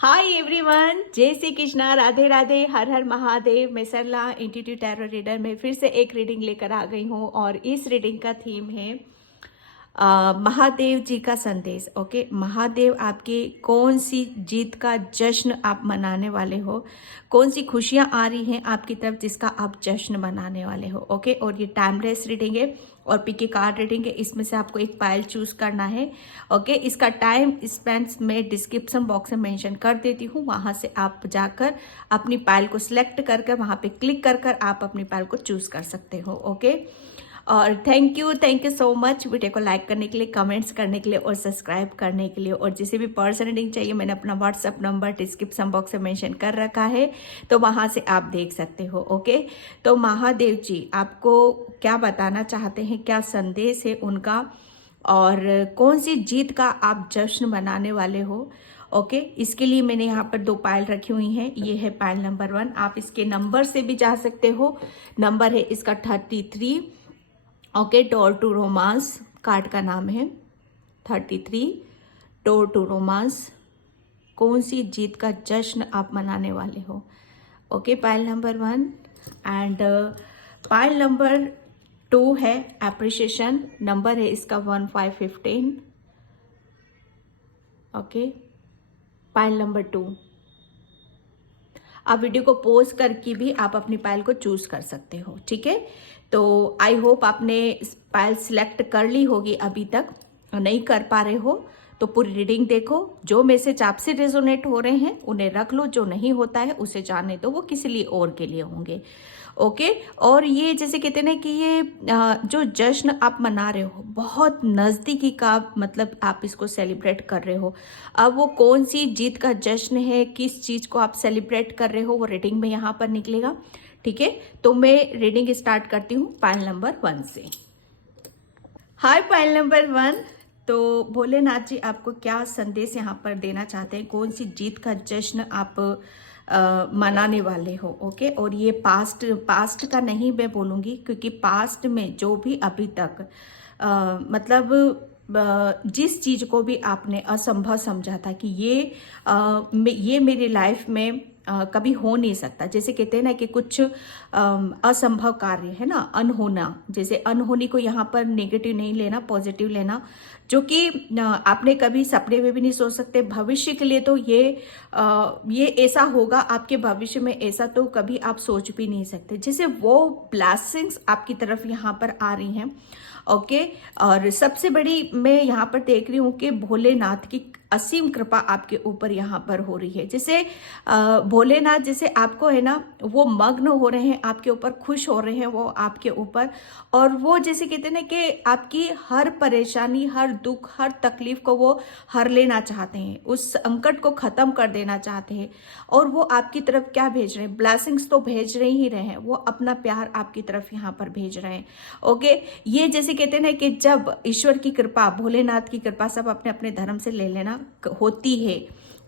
Hi everyone, जय श्री कृष्णा, राधे राधे, हर हर महादेव। मैं सरला इंट्यूटिव टैरो रीडर में फिर से एक रीडिंग लेकर आ गई हूँ और इस रीडिंग का थीम है महादेव जी का संदेश। ओके, महादेव आपकी कौन सी जीत का जश्न आप मनाने वाले हो, कौन सी खुशियां आ रही हैं आपकी तरफ जिसका आप जश्न मनाने वाले हो। ओके, और ये टाइमलेस रीडिंग है और पिकी कार्ड रीडिंग है। इसमें से आपको एक पाइल चूज करना है। ओके, इसका टाइम स्पेंस मैं डिस्क्रिप्शन बॉक्स में मेंशन कर देती हूँ, वहां से आप जाकर अपनी पाइल को सिलेक्ट कर कर वहां पे क्लिक कर कर आप अपनी पाइल को चूज कर सकते हो। ओके, और thank you so much video को लाइक करने के लिए, कमेंट्स करने के लिए और सब्सक्राइब करने के लिए। और जिसे भी पर्सनल रीडिंग चाहिए, मैंने अपना व्हाट्सअप नंबर डिस्क्रिप्शन बॉक्स में मेंशन कर रखा है, तो वहां से आप देख सकते हो। ओके, तो महादेव जी आपको क्या बताना चाहते हैं, क्या संदेश है उनका, और कौन सी जीत का आप जश्न मनाने वाले हो। ओके, इसके लिए मैंने यहाँ पर दो पायल रखी हुई हैं। ये है पायल नंबर 1, आप इसके नंबर से भी जा सकते हो। नंबर है इसका 33। Okay, door to romance card का नाम है 33, डोर टू रोमांस। कौन सी जीत का जश्न आप मनाने वाले हो। Okay, pile number 1 and Payal number 2 है एप्रिशिएशन। नंबर है इसका 1515। ओके, पायल नंबर 2। आप वीडियो को पॉज करके भी आप अपनी पायल को चूज कर सकते हो। ठीक है, तो आई होप आपने पायल सिलेक्ट कर ली होगी। अभी तक नहीं कर पा रहे हो तो पूरी रीडिंग देखो। जो मैसेज आपसे रेजोनेट हो रहे हैं उन्हें रख लो, जो नहीं होता है उसे जाने दो, वो किसी लिए और के लिए होंगे। ओके, और ये जैसे कहते हैं ना कि ये जो जश्न आप मना रहे हो बहुत नज़दीकी का, मतलब आप इसको सेलिब्रेट कर रहे हो। अब वो कौन सी जीत का जश्न है, किस चीज़ को आप सेलिब्रेट कर रहे हो, वो रीडिंग में यहाँ पर निकलेगा। ठीक है, तो मैं रीडिंग स्टार्ट करती हूँ पायल नंबर 1 से। हाय पायल नंबर 1, तो भोलेनाथ जी आपको क्या संदेश यहाँ पर देना चाहते हैं, कौन सी जीत का जश्न आप मनाने वाले हो। ओके, और ये पास्ट का नहीं मैं बोलूँगी, क्योंकि पास्ट में जो भी अभी तक मतलब जिस चीज को भी आपने असंभव समझा था कि ये मेरी लाइफ में कभी हो नहीं सकता। जैसे कहते हैं ना कि कुछ असंभव कार्य है ना, अनहोना, जैसे अनहोनी को यहाँ पर नेगेटिव नहीं लेना, पॉजिटिव लेना, जो कि आपने कभी सपने में भी नहीं सोच सकते। भविष्य के लिए तो ये ऐसा होगा आपके भविष्य में, ऐसा तो कभी आप सोच भी नहीं सकते। जैसे वो ब्लेसिंग्स आपकी तरफ यहाँ पर आ रही हैं। ओके, और सबसे बड़ी मैं यहाँ पर देख रही हूँ कि भोलेनाथ की असीम कृपा आपके ऊपर यहाँ पर हो रही है। जैसे भोलेनाथ जैसे आपको है ना, वो मग्न हो रहे हैं आपके ऊपर, खुश हो रहे हैं वो आपके ऊपर। और वो जैसे कहते हैं ना कि आपकी हर परेशानी, हर दुख, हर तकलीफ को वो हर लेना चाहते हैं, उस संकट को खत्म कर देना चाहते हैं। और वो आपकी तरफ क्या भेज रहे हैं, ब्लेसिंग्स तो भेज रहे ही रहे हैं, वो अपना प्यार आपकी तरफ यहाँ पर भेज रहे हैं। ओके, ये जैसे कहते हैं ना कि जब ईश्वर की कृपा, भोलेनाथ की कृपा सब अपने अपने धर्म से ले लेना होती है,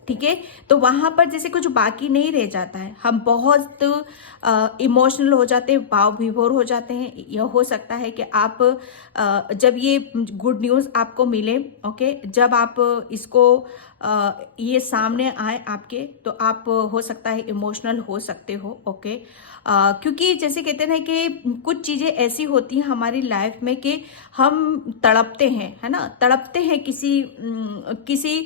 ठीक है, तो वहां पर जैसे कुछ बाकी नहीं रह जाता है। हम बहुत इमोशनल हो जाते हैं, भाव विभोर हो जाते हैं। यह हो सकता है कि आप जब ये गुड न्यूज़ आपको मिले, ओके, जब आप इसको ये सामने आए आपके, तो आप हो सकता है इमोशनल हो सकते हो। ओके, क्योंकि जैसे कहते हैं ना कि कुछ चीज़ें ऐसी होती हैं हमारी लाइफ में कि हम तड़पते हैं, है ना, तड़पते हैं किसी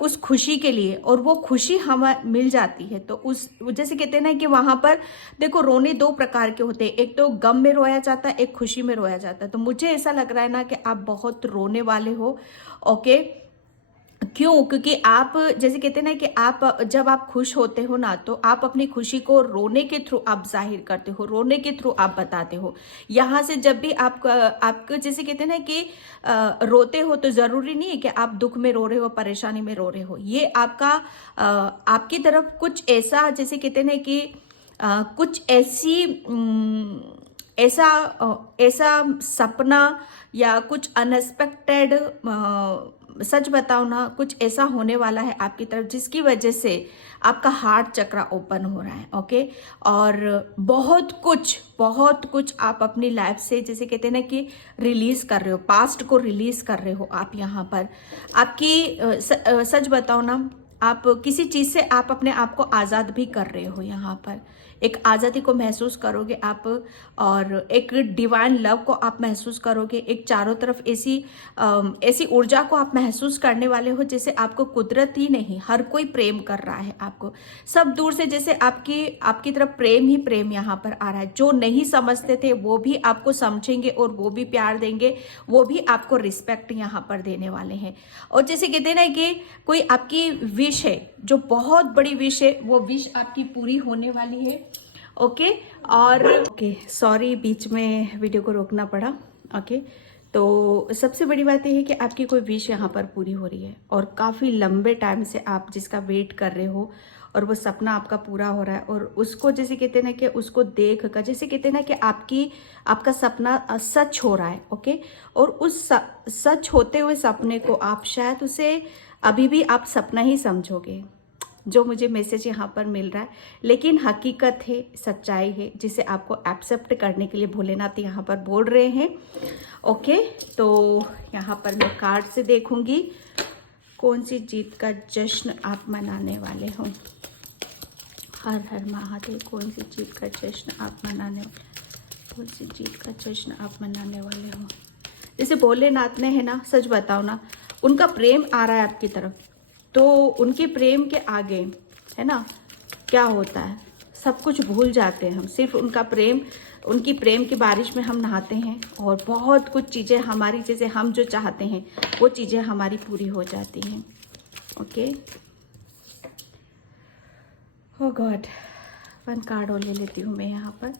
उस खुशी के लिए, और वो खुशी हमें मिल जाती है। तो उस जैसे कहते हैं ना कि वहां पर देखो, रोने दो प्रकार के होते हैं, एक तो गम में रोया जाता है, एक खुशी में रोया जाता है। तो मुझे ऐसा लग रहा है ना कि आप बहुत रोने वाले हो। ओके, क्यों, क्योंकि आप जैसे कहते हैं ना कि आप जब आप खुश होते हो ना, तो आप अपनी खुशी को रोने के थ्रू आप जाहिर करते हो, रोने के थ्रू आप बताते हो। यहाँ से जब भी आपको जैसे कहते हैं ना कि रोते हो, तो जरूरी नहीं है कि आप दुख में रो रहे हो, परेशानी में रो रहे हो। ये आपकी तरफ कुछ ऐसा, जैसे कहते हैं ना कि कुछ ऐसा सपना या कुछ अनएक्सपेक्टेड, सच बताओ ना, कुछ ऐसा होने वाला है आपकी तरफ जिसकी वजह से आपका हार्ट चक्रा ओपन हो रहा है। ओके, और बहुत कुछ आप अपनी लाइफ से जैसे कहते हैं ना कि रिलीज कर रहे हो, पास्ट को रिलीज कर रहे हो आप। यहाँ पर आपकी सच बताओ ना, आप किसी चीज़ से आप अपने आप को आज़ाद भी कर रहे हो। यहाँ पर एक आज़ादी को महसूस करोगे आप, और एक डिवाइन लव को आप महसूस करोगे। एक चारों तरफ ऐसी ऊर्जा को आप महसूस करने वाले हो जैसे आपको कुदरत ही नहीं, हर कोई प्रेम कर रहा है आपको। सब दूर से जैसे आपकी तरफ प्रेम ही प्रेम यहाँ पर आ रहा है। जो नहीं समझते थे वो भी आपको समझेंगे और वो भी प्यार देंगे, वो भी आपको रिस्पेक्ट यहाँ पर देने वाले हैं। और जैसे कहते हैं ना कि कोई आपकी विश है, जो बहुत बड़ी विश है, वो विश आपकी पूरी होने वाली है। ओके, और ओके सॉरी, बीच में वीडियो को रोकना पड़ा। ओके, तो सबसे बड़ी बात यह है कि आपकी कोई विश यहाँ पर पूरी हो रही है, और काफ़ी लंबे टाइम से आप जिसका वेट कर रहे हो और वो सपना आपका पूरा हो रहा है, और उसको जैसे कहते हैं ना कि उसको देख कर जैसे कहते हैं ना कि आपका सपना सच हो रहा है। ओके, और उस सच होते हुए सपने को आप शायद उसे अभी भी आप सपना ही समझोगे, जो मुझे मैसेज यहाँ पर मिल रहा है, लेकिन हकीकत है, सच्चाई है, जिसे आपको एक्सेप्ट करने के लिए भोलेनाथ यहाँ पर बोल रहे हैं। ओके, तो यहाँ पर मैं कार्ड से देखूंगी कौन सी जीत का जश्न आप मनाने वाले हो। हर हर महादेव, कौन सी जीत का जश्न आप मनाने वाले, कौन सी जीत का जश्न आप मनाने वाले हो। जैसे भोलेनाथ ने है ना, सच बताओ ना, उनका प्रेम आ रहा है आपकी तरफ, तो उनके प्रेम के आगे है ना क्या होता है, सब कुछ भूल जाते हैं हम। सिर्फ उनका प्रेम, उनकी प्रेम की बारिश में हम नहाते हैं, और बहुत कुछ चीज़ें हमारी, जैसे हम जो चाहते हैं वो चीज़ें हमारी पूरी हो जाती हैं। ओके, ओ गॉड, वन कार्ड और ले लेती हूँ मैं यहाँ पर।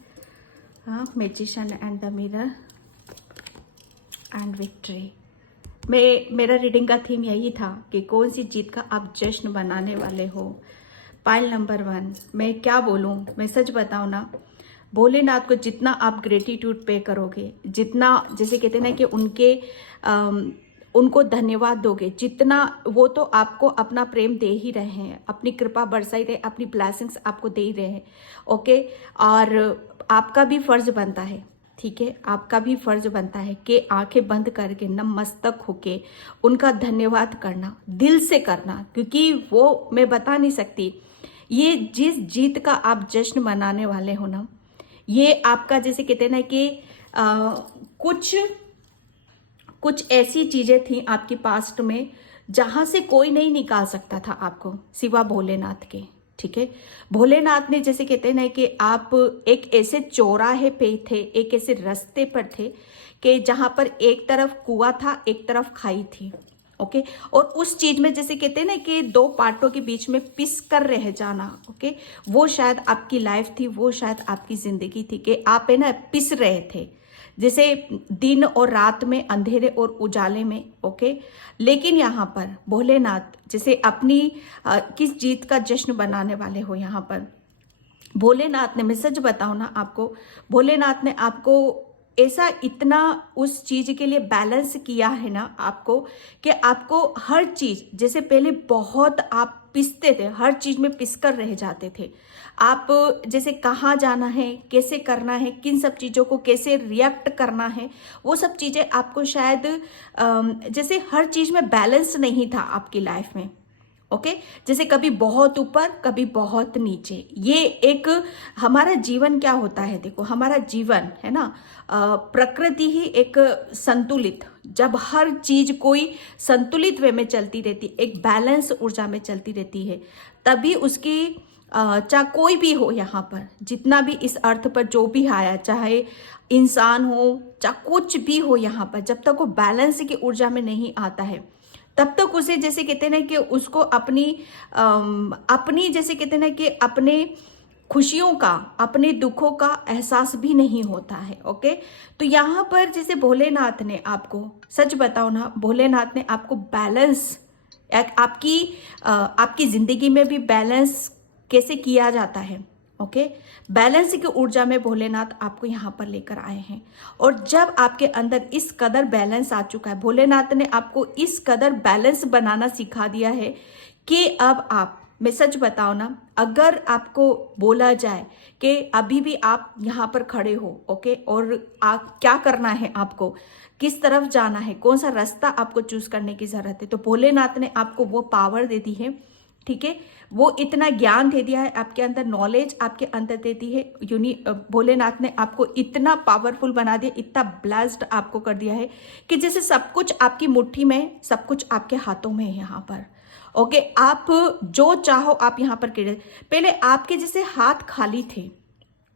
हाँ, magician and the mirror and victory. मेरा रीडिंग का थीम यही था कि कौन सी जीत का आप जश्न मनाने वाले हो। पाइल नंबर 1, मैं क्या बोलूँ, मैं सच बताऊँ ना, भोलेनाथ को जितना आप ग्रेटिट्यूड पे करोगे, जितना जैसे कहते हैं ना कि उनको धन्यवाद दोगे, जितना वो तो आपको अपना प्रेम दे ही रहे हैं, अपनी कृपा बरसा ही रहे, अपनी ब्लेसिंग्स आपको दे ही रहे हैं। ओके, और आपका भी फर्ज बनता है, ठीक है, आपका भी फर्ज बनता है कि आंखें बंद करके नतमस्तक होके उनका धन्यवाद करना, दिल से करना, क्योंकि वो मैं बता नहीं सकती। ये जिस जीत का आप जश्न मनाने वाले हो ना, ये आपका जैसे कहते हैं ना कि कुछ ऐसी चीजें थी आपकी पास्ट में जहां से कोई नहीं निकाल सकता था आपको सिवा भोलेनाथ के। ठीक है, भोलेनाथ ने जैसे कहते हैं ना कि आप एक ऐसे चौराहे पे थे, एक ऐसे रास्ते पर थे कि जहां पर एक तरफ कुआं था, एक तरफ खाई थी। ओके, और उस चीज में जैसे कहते हैं ना कि दो पार्टों के बीच में पिस कर रह जाना। ओके, वो शायद आपकी लाइफ थी, वो शायद आपकी जिंदगी थी कि आप है ना पिस रहे थे, जैसे दिन और रात में, अंधेरे और उजाले में। ओके, लेकिन यहाँ पर भोलेनाथ जैसे अपनी किस जीत का जश्न बनाने वाले हो। यहाँ पर भोलेनाथ ने, मैं सच बताऊं ना आपको, भोलेनाथ ने आपको ऐसा इतना उस चीज के लिए बैलेंस किया है ना आपको, कि आपको हर चीज, जैसे पहले बहुत आप पिसते थे, हर चीज में पिस कर रह जाते थे आप, जैसे कहाँ जाना है, कैसे करना है, किन सब चीज़ों को कैसे रिएक्ट करना है, वो सब चीज़ें आपको शायद जैसे हर चीज़ में बैलेंस नहीं था आपकी लाइफ में। ओके, जैसे कभी बहुत ऊपर, कभी बहुत नीचे। ये एक हमारा जीवन क्या होता है, देखो हमारा जीवन है ना, प्रकृति ही एक संतुलित, जब हर चीज कोई संतुलित वे में चलती रहती, एक बैलेंस ऊर्जा में चलती रहती है, तभी उसकी चाहे कोई भी हो, यहाँ पर जितना भी इस अर्थ पर जो भी आया, चाहे इंसान हो, चाहे कुछ भी हो, यहाँ पर जब तक वो बैलेंस की ऊर्जा में नहीं आता है, तब तक उसे जैसे कहते हैं ना कि उसको अपनी जैसे कहते हैं ना कि अपने खुशियों का, अपने दुखों का एहसास भी नहीं होता है। ओके, तो यहाँ पर जैसे भोलेनाथ ने आपको, सच बताओ ना, भोलेनाथ ने आपको बैलेंस, आपकी जिंदगी में भी बैलेंस कैसे किया जाता है। ओके, बैलेंस की ऊर्जा में भोलेनाथ आपको यहाँ पर लेकर आए हैं, और जब आपके अंदर इस कदर बैलेंस आ चुका है, भोलेनाथ ने आपको इस कदर बैलेंस बनाना सिखा दिया है कि अब आप, मैं सच बताओ ना, अगर आपको बोला जाए कि अभी भी आप यहाँ पर खड़े हो, ओके, और क्या करना है, आपको किस तरफ जाना है, कौन सा रास्ता आपको चूज करने की जरूरत है, तो भोलेनाथ ने आपको वो पावर दे दी है ठीक है। वो इतना ज्ञान दे दिया है आपके अंदर, नॉलेज आपके अंदर दे दी है। भोलेनाथ ने आपको इतना पावरफुल बना दिया, इतना ब्लेस्ड आपको कर दिया है कि जैसे सब कुछ आपकी मुट्ठी में, सब कुछ आपके हाथों में है यहाँ पर। ओके, आप जो चाहो आप यहाँ पर कर। पहले आपके जैसे हाथ खाली थे,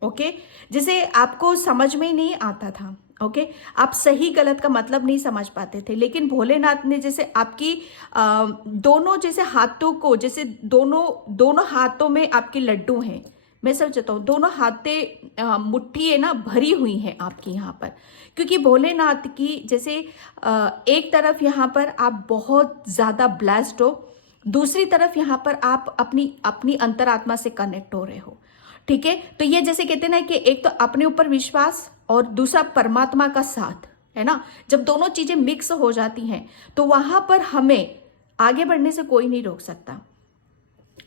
ओके, जैसे आपको समझ में ही नहीं आता था। ओके, आप सही गलत का मतलब नहीं समझ पाते थे, लेकिन भोलेनाथ ने जैसे आपकी दोनों जैसे हाथों को, जैसे दोनों हाथों में आपके लड्डू हैं, मैं समझता हूँ दोनों हाथे मुट्ठी है ना भरी हुई है आपकी यहाँ पर, क्योंकि भोलेनाथ की जैसे एक तरफ यहाँ पर आप बहुत ज्यादा ब्लेस्ड हो, दूसरी तरफ यहाँ पर आप अपनी अंतरात्मा से कनेक्ट हो रहे हो। ठीक है, तो ये जैसे कहते हैं ना कि एक तो अपने ऊपर विश्वास और दूसरा परमात्मा का साथ, है ना। जब दोनों चीजें मिक्स हो जाती हैं तो वहां पर हमें आगे बढ़ने से कोई नहीं रोक सकता।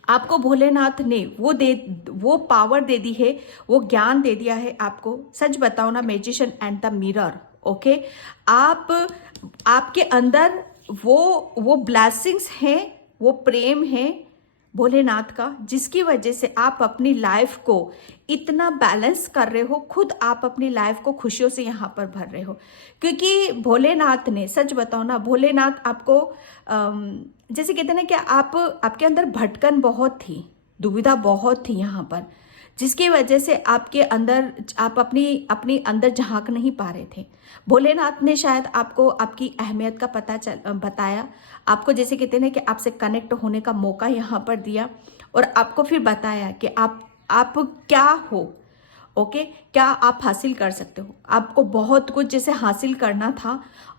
आपको भोलेनाथ ने वो पावर दे दी है, वो ज्ञान दे दिया है आपको। सच बताओ ना, magician and the mirror. Okay, आपके अंदर वो ब्लेसिंग्स हैं, वो प्रेम है भोलेनाथ का, जिसकी वजह से आप अपनी लाइफ को इतना बैलेंस कर रहे हो, खुद आप अपनी लाइफ को खुशियों से यहाँ पर भर रहे हो। क्योंकि भोलेनाथ ने, सच बताओ ना, भोलेनाथ आपको जैसे कहते हैं ना कि आपके अंदर भटकन बहुत थी, दुविधा बहुत थी यहाँ पर, जिसकी वजह से आपके अंदर आप अपनी अंदर झांक नहीं पा रहे थे। भोलेनाथ ने शायद आपको आपकी अहमियत का बताया, आपको जैसे कहते हैं ना कि आपसे कनेक्ट होने का मौका यहाँ पर दिया, और आपको फिर बताया कि आप क्या हो। ओके, क्या आप हासिल कर सकते हो। आपको बहुत कुछ जैसे हासिल करना था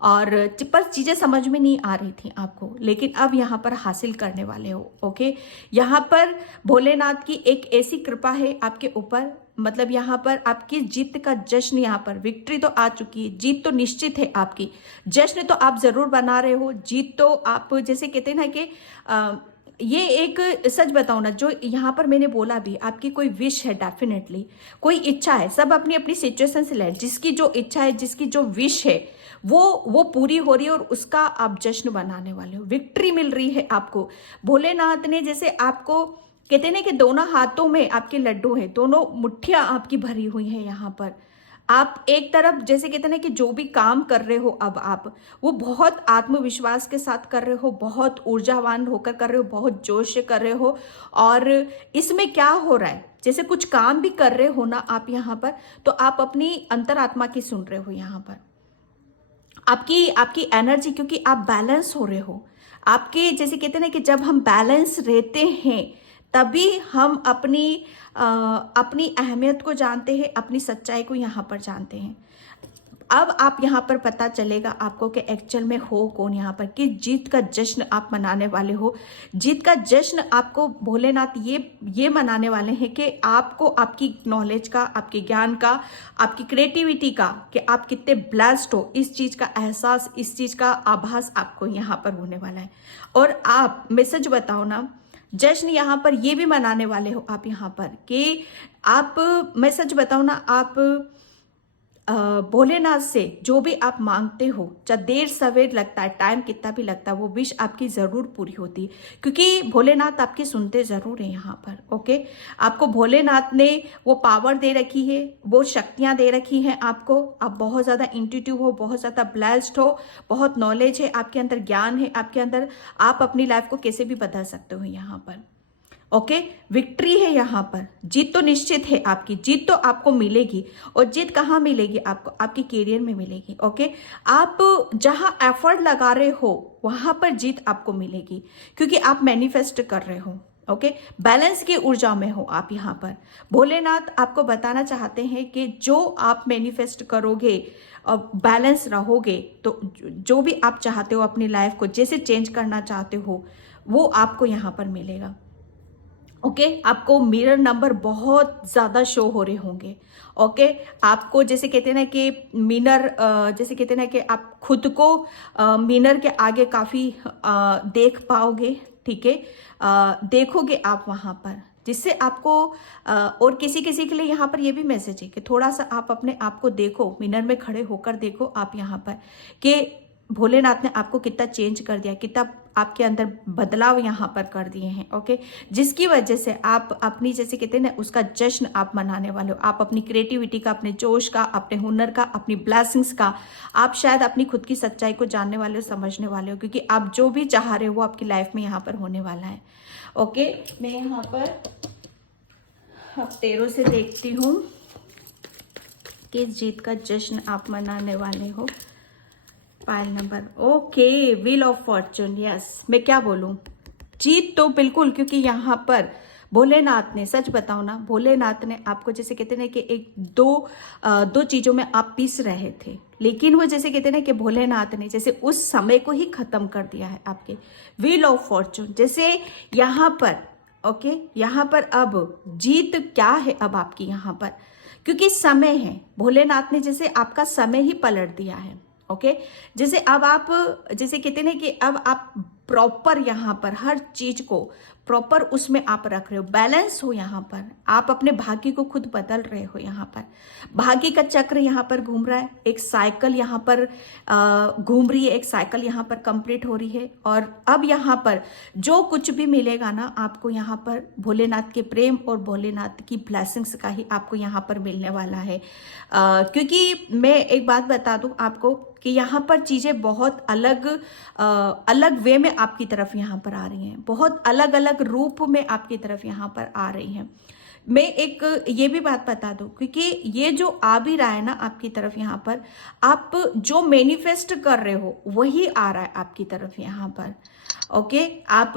और पर चीज़ें समझ में नहीं आ रही थी आपको, लेकिन अब यहाँ पर हासिल करने वाले हो। ओके, यहाँ पर भोलेनाथ की एक ऐसी कृपा है आपके ऊपर, मतलब यहाँ पर आपकी जीत का जश्न, यहाँ पर विक्ट्री तो आ चुकी है, जीत तो निश्चित है आपकी, जश्न तो आप जरूर बना रहे हो। जीत तो आप जैसे कहते हैं ना कि ये एक, सच बताओ ना, जो यहाँ पर मैंने बोला भी, आपकी कोई विश है, डेफिनेटली कोई इच्छा है, सब अपनी अपनी सिचुएशन से ले, जिसकी जो इच्छा है, जिसकी जो विश है, वो पूरी हो रही है और उसका आप जश्न बनाने वाले हो, विक्ट्री मिल रही है आपको। भोलेनाथ ने जैसे आपको कहते हैं ना कि दोनों हाथों में आपके लड्डू हैं, दोनों मुट्ठियां आपकी भरी हुई हैं यहाँ पर। आप एक तरफ जैसे कहते हैं ना कि जो भी काम कर रहे हो अब आप वो बहुत आत्मविश्वास के साथ कर रहे हो, बहुत ऊर्जावान होकर कर रहे हो, बहुत जोश से कर रहे हो। और इसमें क्या हो रहा है, जैसे कुछ काम भी कर रहे हो ना आप यहाँ पर, तो आप अपनी अंतरात्मा की सुन रहे हो यहाँ पर, आपकी एनर्जी, क्योंकि आप बैलेंस हो रहे हो। आपके जैसे कहते हैं ना कि जब हम बैलेंस रहते हैं तभी हम अपनी अहमियत को जानते हैं, अपनी सच्चाई को यहाँ पर जानते हैं। अब आप यहाँ पर पता चलेगा आपको कि एक्चुअल में हो कौन यहाँ पर, कि जीत का जश्न आप मनाने वाले हो। जीत का जश्न आपको भोलेनाथ ये मनाने वाले हैं कि आपको आपकी नॉलेज का, आपके ज्ञान का, आपकी क्रिएटिविटी का, कि आप कितने ब्लेस्ड हो, इस चीज़ का एहसास, इस चीज़ का आभास आपको यहाँ पर होने वाला है। और आप, मैं सच बताओ ना, जश्न यहाँ पर ये भी मनाने वाले हो आप यहाँ पर कि आप, मैं सच बताऊँ ना, आप भोलेनाथ से जो भी आप मांगते हो, चाहे देर सवेर लगता है, टाइम कितना भी लगता है, वो विश आपकी ज़रूर पूरी होती है, क्योंकि भोलेनाथ आपकी सुनते ज़रूर हैं यहाँ पर। ओके, आपको भोलेनाथ ने वो पावर दे रखी है, वो शक्तियाँ दे रखी हैं आपको। आप बहुत ज़्यादा इंट्यूटिव हो, बहुत ज़्यादा ब्लेस्ड हो, बहुत नॉलेज है आपके अंदर, ज्ञान है आपके अंदर, आप अपनी लाइफ को कैसे भी बदल सकते हो यहाँ पर। ओके, विक्ट्री है यहाँ पर, जीत तो निश्चित है आपकी, जीत तो आपको मिलेगी। और जीत कहाँ मिलेगी आपको, आपके करियर में मिलेगी। ओके, आप जहाँ एफर्ट लगा रहे हो वहां पर जीत आपको मिलेगी, क्योंकि आप मैनिफेस्ट कर रहे हो। ओके, बैलेंस की ऊर्जा में हो आप यहाँ पर। भोलेनाथ आपको बताना चाहते हैं कि जो आप मैनिफेस्ट करोगे और बैलेंस रहोगे, तो जो भी आप चाहते हो अपनी लाइफ को जैसे चेंज करना चाहते हो, वो आपको यहाँ पर मिलेगा। ओके, आपको मिरर नंबर बहुत ज़्यादा शो हो रहे होंगे। ओके, आपको जैसे कहते हैं ना कि मिरर, जैसे कहते हैं ना कि आप खुद को मिरर के आगे काफ़ी देख पाओगे। ठीक है, देखोगे आप वहाँ पर, जिससे आपको और किसी किसी के लिए यहाँ पर ये भी मैसेज है कि थोड़ा सा आप अपने आप को देखो, मिरर में खड़े होकर देखो आप यहाँ पर कि भोलेनाथ ने आपको कितना चेंज कर दिया, कितना आपके अंदर बदलाव यहाँ पर कर दिए हैं। ओके, जिसकी वजह से आप अपनी, जैसे कहते हैं ना, उसका जश्न आप मनाने वाले हो। आप अपनी क्रिएटिविटी का, अपने जोश का, अपने हुनर का, अपनी ब्लेसिंग्स का, आप शायद अपनी खुद की सच्चाई को जानने वाले हो, समझने वाले हो, क्योंकि आप जो भी चाह रहे हो वो आपकी लाइफ में यहाँ पर होने वाला है। ओके, मैं यहाँ पर अब टेरो से देखती हूँ किस जीत का जश्न आप मनाने वाले हो। Pile number, okay, wheel of Fortune. Yes, मैं क्या बोलूं, जीत तो बिल्कुल, क्योंकि यहाँ पर भोलेनाथ ने, सच बताओ ना, भोलेनाथ ने आपको, जैसे कहते हैं कि एक दो चीजों में आप पिस रहे थे, लेकिन वो जैसे कहते हैं ना कि भोलेनाथ ने जैसे उस समय को ही खत्म कर दिया है आपके। व्हील ऑफ फॉर्चून, जैसे यहाँ पर, ओके, यहाँ पर अब जीत क्या है अब आपकी यहाँ पर, क्योंकि समय है, भोलेनाथ ने जैसे आपका समय ही पलट दिया है। ओके, जैसे अब आप, जैसे कहते हैं ना कि अब आप प्रॉपर यहाँ पर हर चीज को प्रॉपर उसमें आप रख रहे हो, बैलेंस हो यहाँ पर, आप अपने भाग्य को खुद बदल रहे हो। यहाँ पर भाग्य का चक्र यहाँ पर घूम रहा है, एक साइकिल यहाँ पर घूम रही है, एक साइकिल यहाँ पर कंप्लीट हो रही है। और अब यहाँ पर जो कुछ भी मिलेगा ना आपको, यहाँ पर भोलेनाथ के प्रेम और भोलेनाथ की ब्लेसिंग्स का ही आपको यहाँ पर मिलने वाला है। क्योंकि मैं एक बात बता दूं आपको कि यहाँ पर चीजें बहुत अलग अलग वे में आपकी तरफ यहाँ पर आ रही हैं, बहुत अलग अलग रूप में आपकी तरफ यहाँ पर आ रही हैं। मैं एक ये भी बात बता दूं, क्योंकि ये जो आ भी रहा है ना आपकी तरफ यहाँ पर, आप जो मैनिफेस्ट कर रहे हो वही आ रहा है आपकी तरफ यहाँ पर। ओके, आप,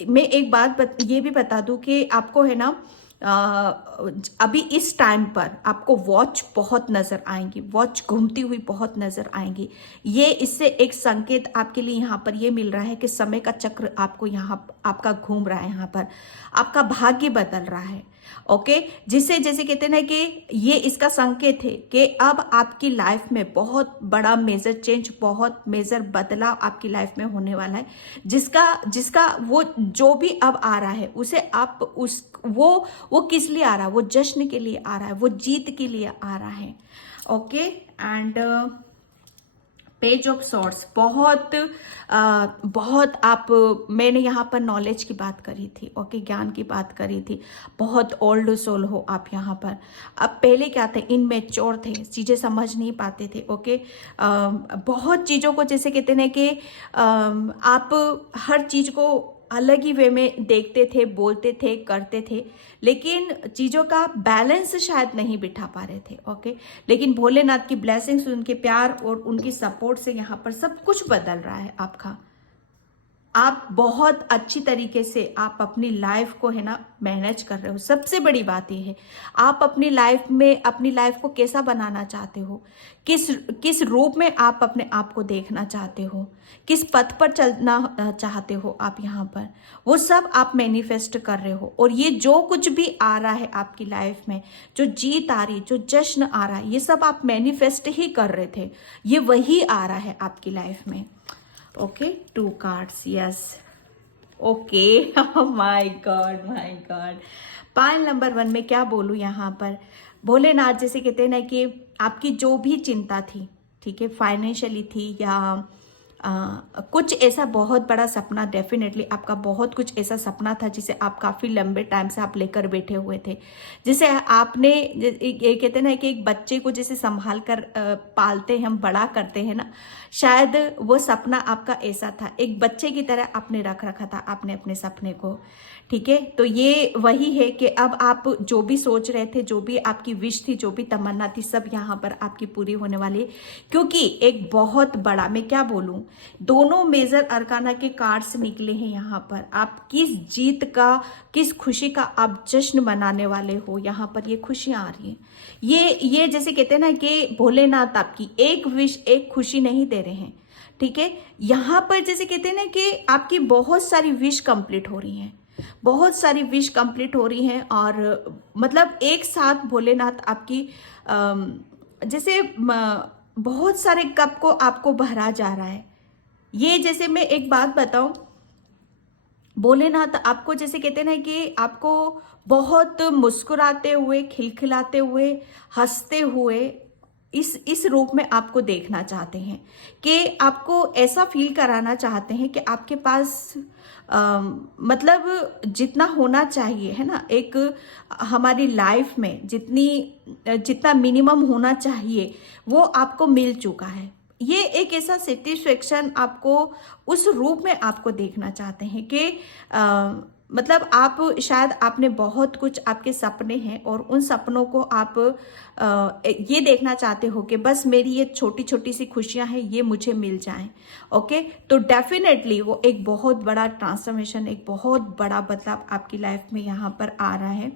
मैं एक बात ये भी बता दूं कि आपको है ना, अभी इस टाइम पर आपको वॉच बहुत नजर आएंगी, वॉच घूमती हुई बहुत नजर आएंगी। ये इससे एक संकेत आपके लिए यहाँ पर ये मिल रहा है कि समय का चक्र आपको यहाँ आपका घूम रहा है, यहाँ पर आपका भाग्य बदल रहा है। ओके, जिसे जैसे कहते हैं ना कि ये इसका संकेत है कि अब आपकी लाइफ में बहुत बड़ा मेजर चेंज, बहुत मेजर बदलाव आपकी लाइफ में होने वाला है, जिसका वो जो भी अब आ रहा है उसे आप उस वो किस लिए आ रहा है, वो जश्न के लिए आ रहा है, वो जीत के लिए आ रहा है। Okay, and page of swords, बहुत आप, मैंने यहाँ पर नॉलेज की बात करी थी, ओके, ज्ञान की बात करी थी, बहुत ओल्ड सोल हो आप यहाँ पर। अब पहले क्या थे, इनमेच्योर थे, चीज़ें समझ नहीं पाते थे। ओके, बहुत चीज़ों को, जैसे कहते हैं कि आप हर चीज़ को अलग ही वे में देखते थे, बोलते थे, करते थे, लेकिन चीज़ों का बैलेंस शायद नहीं बिठा पा रहे थे। ओके, लेकिन भोलेनाथ की ब्लेसिंग्स, उनके प्यार और उनकी सपोर्ट से यहाँ पर सब कुछ बदल रहा है आपका। आप बहुत अच्छी तरीके से आप अपनी लाइफ को है ना मैनेज कर रहे हो। सबसे बड़ी बात यह है, आप अपनी लाइफ में, अपनी लाइफ को कैसा बनाना चाहते हो, किस रूप में आप अपने आप को देखना चाहते हो, किस पथ पर चलना चाहते हो आप यहाँ पर, वो सब आप मैनिफेस्ट कर रहे हो। और ये जो कुछ भी आ रहा है आपकी लाइफ में, जो जीत आ रही, जो जश्न आ रहा है, ये सब आप मैनिफेस्ट ही कर रहे थे, ये वही आ रहा है आपकी लाइफ में। Okay, 2 cards, yes, okay, my God, my God. Pile number 1 में क्या बोलूं यहाँ पर, भोलेनाथ जैसे कहते हैं ना कि आपकी जो भी चिंता थी, ठीक है, फाइनेंशियली थी या कुछ ऐसा बहुत बड़ा सपना, डेफिनेटली आपका बहुत कुछ ऐसा सपना था जिसे आप काफ़ी लंबे टाइम से आप लेकर बैठे हुए थे, जिसे आपने, ये कहते हैं ना कि एक बच्चे को जैसे संभाल कर पालते हैं हम, बड़ा करते हैं ना, शायद वो सपना आपका ऐसा था, एक बच्चे की तरह आपने रख रखा था आपने अपने सपने को। ठीक है, तो ये वही है कि अब आप जो भी सोच रहे थे, जो भी आपकी विश थी, जो भी तमन्ना थी, सब यहाँ पर आपकी पूरी होने वाली है। क्योंकि एक बहुत बड़ा, मैं क्या बोलूं, दोनों मेजर अरकाना के कार्ड्स निकले हैं यहाँ पर। आप किस जीत का, किस खुशी का आप जश्न मनाने वाले हो, यहाँ पर ये खुशियां आ रही हैं। ये जैसे कहते हैं ना कि भोलेनाथ आपकी एक विश, एक खुशी नहीं दे रहे हैं। ठीक है, यहाँ पर जैसे कहते हैं ना कि आपकी बहुत सारी विश कंप्लीट हो रही हैं, बहुत सारी विश कंप्लीट हो रही हैं, और मतलब एक साथ भोलेनाथ आपकी जैसे बहुत सारे कप को आपको भरा जा रहा है। ये जैसे मैं एक बात बताऊं, भोलेनाथ आपको जैसे कहते हैं ना कि आपको बहुत मुस्कुराते हुए, खिलखिलाते हुए, हंसते हुए इस रूप में आपको देखना चाहते हैं, कि आपको ऐसा फील कराना चाहते हैं कि आपके पास मतलब जितना होना चाहिए है ना, एक हमारी लाइफ में जितना मिनिमम होना चाहिए वो आपको मिल चुका है। ये एक ऐसा सेटिस्फेक्शन आपको उस रूप में आपको देखना चाहते हैं कि मतलब आप शायद आपने बहुत कुछ आपके सपने हैं और उन सपनों को आप ये देखना चाहते हो कि बस मेरी ये छोटी छोटी सी खुशियां हैं ये मुझे मिल जाएं। ओके, तो डेफिनेटली वो एक बहुत बड़ा ट्रांसफॉर्मेशन, एक बहुत बड़ा बदलाव आपकी लाइफ में यहाँ पर आ रहा है।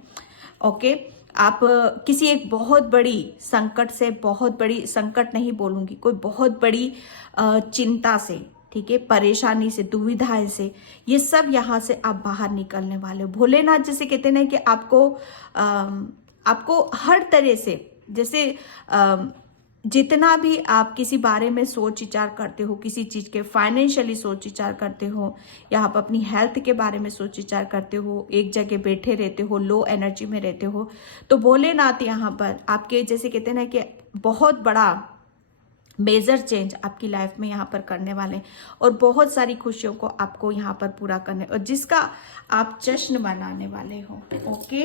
ओके, आप किसी एक बहुत बड़ी संकट से, बहुत बड़ी संकट नहीं बोलूँगी, कोई बहुत बड़ी चिंता से, ठीक है, परेशानी से, दुविधाएं से, ये सब यहाँ से आप बाहर निकलने वाले हो। भोलेनाथ जैसे कहते हैं कि आपको हर तरह से, जैसे जितना भी आप किसी बारे में सोच विचार करते हो, किसी चीज़ के फाइनेंशियली सोच विचार करते हो, या आप अपनी हेल्थ के बारे में सोच विचार करते हो, एक जगह बैठे रहते हो, लो एनर्जी में रहते हो, तो भोलेनाथ यहाँ पर आपके जैसे कहते हैं ना कि बहुत बड़ा मेजर चेंज आपकी लाइफ में यहाँ पर करने वाले हैं और बहुत सारी खुशियों को आपको यहाँ पर पूरा करने और जिसका आप जश्न मनाने वाले हो। ओके,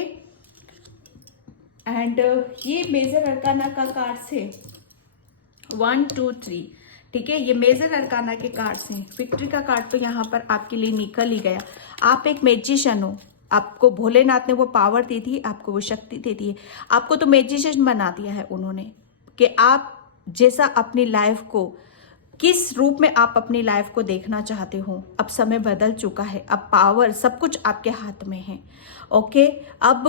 एंड ये मेजर अरकाना का कार्ड्स है 1 2 3, ठीक है, ये मेजर अरकाना के कार्ड्स हैं। विक्ट्री का कार्ड तो यहाँ पर आपके लिए निकल ही गया। आप एक मैजिशियन हो, आपको भोलेनाथ ने वो पावर दी थी, आपको वो शक्ति दे दी है, आपको तो मैजिशियन बना दिया है उन्होंने, कि आप जैसा अपनी लाइफ को, किस रूप में आप अपनी लाइफ को देखना चाहते हो, अब समय बदल चुका है, अब पावर सब कुछ आपके हाथ में है। ओके, अब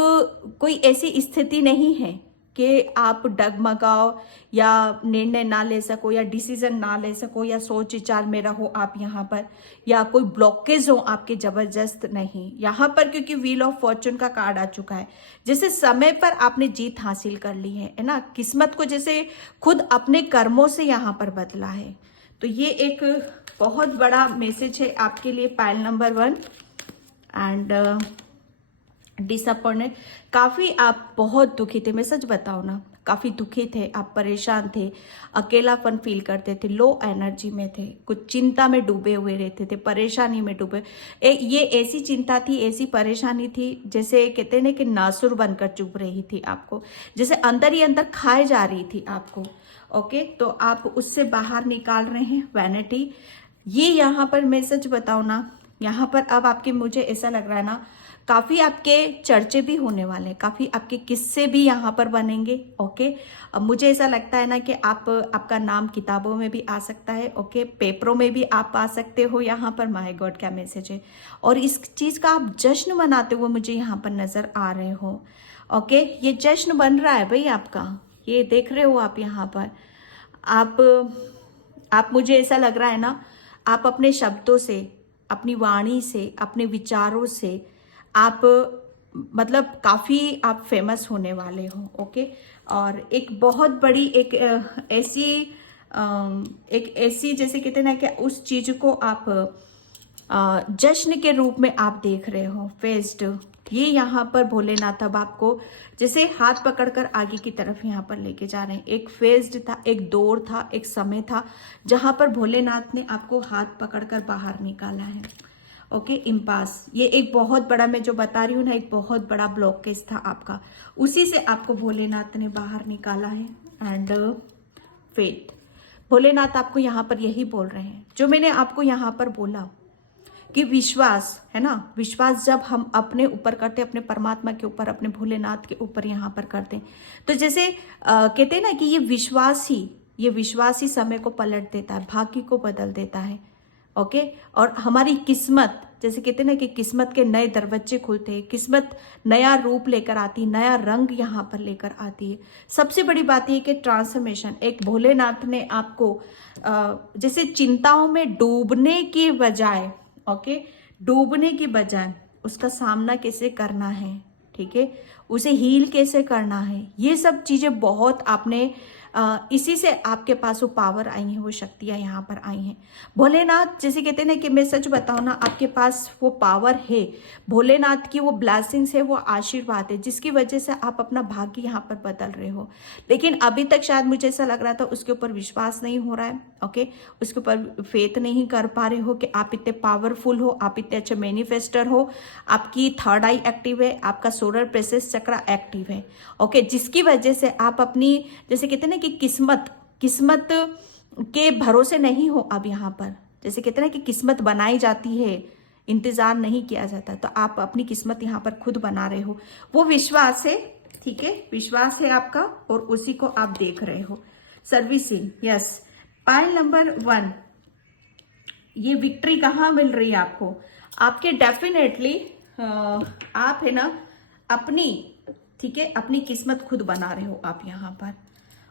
कोई ऐसी स्थिति नहीं है कि आप डगमगाओ या निर्णय ना ले सको या डिसीजन ना ले सको या सोच विचार में रहो आप यहाँ पर, या कोई ब्लॉकेज हो आपके, जबरदस्त नहीं यहाँ पर, क्योंकि व्हील ऑफ फॉर्चून का कार्ड आ चुका है। जैसे समय पर आपने जीत हासिल कर ली है ना, किस्मत को जैसे खुद अपने कर्मों से यहाँ पर बदला है। तो ये एक बहुत बड़ा मैसेज है आपके लिए पाइल नंबर 1। एंड डिसअपॉइंटेड, काफ़ी आप बहुत दुखी थे, मैं सच बताऊँ ना, काफ़ी दुखी थे आप, परेशान थे, अकेलापन फील करते थे, लो एनर्जी में थे, कुछ चिंता में डूबे हुए रहते थे, परेशानी में डूबे। ये ऐसी चिंता थी, ऐसी परेशानी थी, जैसे कहते हैं ना कि नासुर बनकर चुभ रही थी आपको, जैसे अंदर ही अंदर खाए जा रही थी आपको। ओके, तो आप उससे बाहर निकाल रहे हैं वैनिटी। ये यहाँ पर मैं सच बताऊँ ना, यहाँ पर अब आपके, मुझे ऐसा लग रहा है ना, काफ़ी आपके चर्चे भी होने वाले हैं, काफ़ी आपके किस्से भी यहाँ पर बनेंगे। ओके, अब मुझे ऐसा लगता है ना कि आपका नाम किताबों में भी आ सकता है। ओके, पेपरों में भी आप आ सकते हो यहाँ पर। माय गॉड, क्या मैसेज है, और इस चीज़ का आप जश्न मनाते हुए मुझे यहाँ पर नज़र आ रहे हो। ओके, ये जश्न बन रहा है भाई आपका, ये देख रहे हो आप यहाँ पर। आप मुझे ऐसा लग रहा है ना, आप अपने शब्दों से, अपनी वाणी से, अपने विचारों से आप मतलब काफ़ी आप फेमस होने वाले हो। ओके, और एक बहुत बड़ी एक ऐसी जैसे कहते हैं ना कि उस चीज़ को आप जश्न के रूप में आप देख रहे हो, फेस्ड। ये यहाँ पर भोलेनाथ अब आपको जैसे हाथ पकड़कर आगे की तरफ यहाँ पर लेके जा रहे हैं। एक फेस्ड था, एक दौर था, एक समय था जहाँ पर भोलेनाथ ने आपको हाथ पकड़कर बाहर निकाला है। ओके, इम्पास, ये एक बहुत बड़ा, मैं जो बता रही हूँ ना, एक बहुत बड़ा ब्लॉकेज था आपका, उसी से आपको भोलेनाथ ने बाहर निकाला है। एंड फेथ, भोलेनाथ आपको यहाँ पर यही बोल रहे हैं जो मैंने आपको यहाँ पर बोला कि विश्वास है ना, विश्वास जब हम अपने ऊपर करते, अपने परमात्मा के ऊपर, अपने भोलेनाथ के ऊपर यहाँ पर करते हैं, तो जैसे कहते हैं ना कि ये विश्वास ही समय को पलट देता है, भाग्य को बदल देता है। ओके, और हमारी किस्मत, जैसे कहते हैं ना कि किस्मत के नए दरवाजे खुलते हैं, किस्मत नया रूप लेकर आती है, नया रंग यहाँ पर लेकर आती है। सबसे बड़ी बात यह कि ट्रांसफॉर्मेशन, एक भोलेनाथ ने आपको जैसे चिंताओं में डूबने की बजाय, ओके, डूबने की बजाय उसका सामना कैसे करना है, ठीक है, उसे हील कैसे करना है, ये सब चीज़ें बहुत आपने इसी से आपके पास वो पावर आई है, वो शक्तियाँ यहाँ पर आई हैं। भोलेनाथ जैसे कहते हैं ना कि मैं सच बताऊँ ना, आपके पास वो पावर है, भोलेनाथ की वो ब्लेसिंग्स है, वो आशीर्वाद है, जिसकी वजह से आप अपना भाग्य यहाँ पर बदल रहे हो। लेकिन अभी तक शायद मुझे ऐसा लग रहा था उसके ऊपर विश्वास नहीं हो रहा है, ओके, उसके ऊपर फेथ नहीं कर पा रहे हो कि आप इतने पावरफुल हो, आप इतने अच्छे मैनिफेस्टर हो, आपकी थर्ड आई एक्टिव है, आपका सोलर प्लेक्सस चक्र एक्टिव है, ओके, जिसकी वजह से आप अपनी जैसे कहते हैं ना कि किस्मत के भरोसे नहीं हो अब यहाँ पर। जैसे कहते हैं ना कि किस्मत बनाई जाती है, इंतजार नहीं किया जाता, तो आप अपनी किस्मत यहाँ पर खुद बना रहे हो, वो विश्वास है, ठीक है, विश्वास है आपका, और उसी को आप देख रहे हो। Servicing, yes. पाइल नंबर 1, ये विक्ट्री कहाँ मिल रही है आपको? आपके डेफिनेटली आप है ना अपनी, ठीक है, अपनी किस्मत खुद बना रहे हो आप यहाँ पर,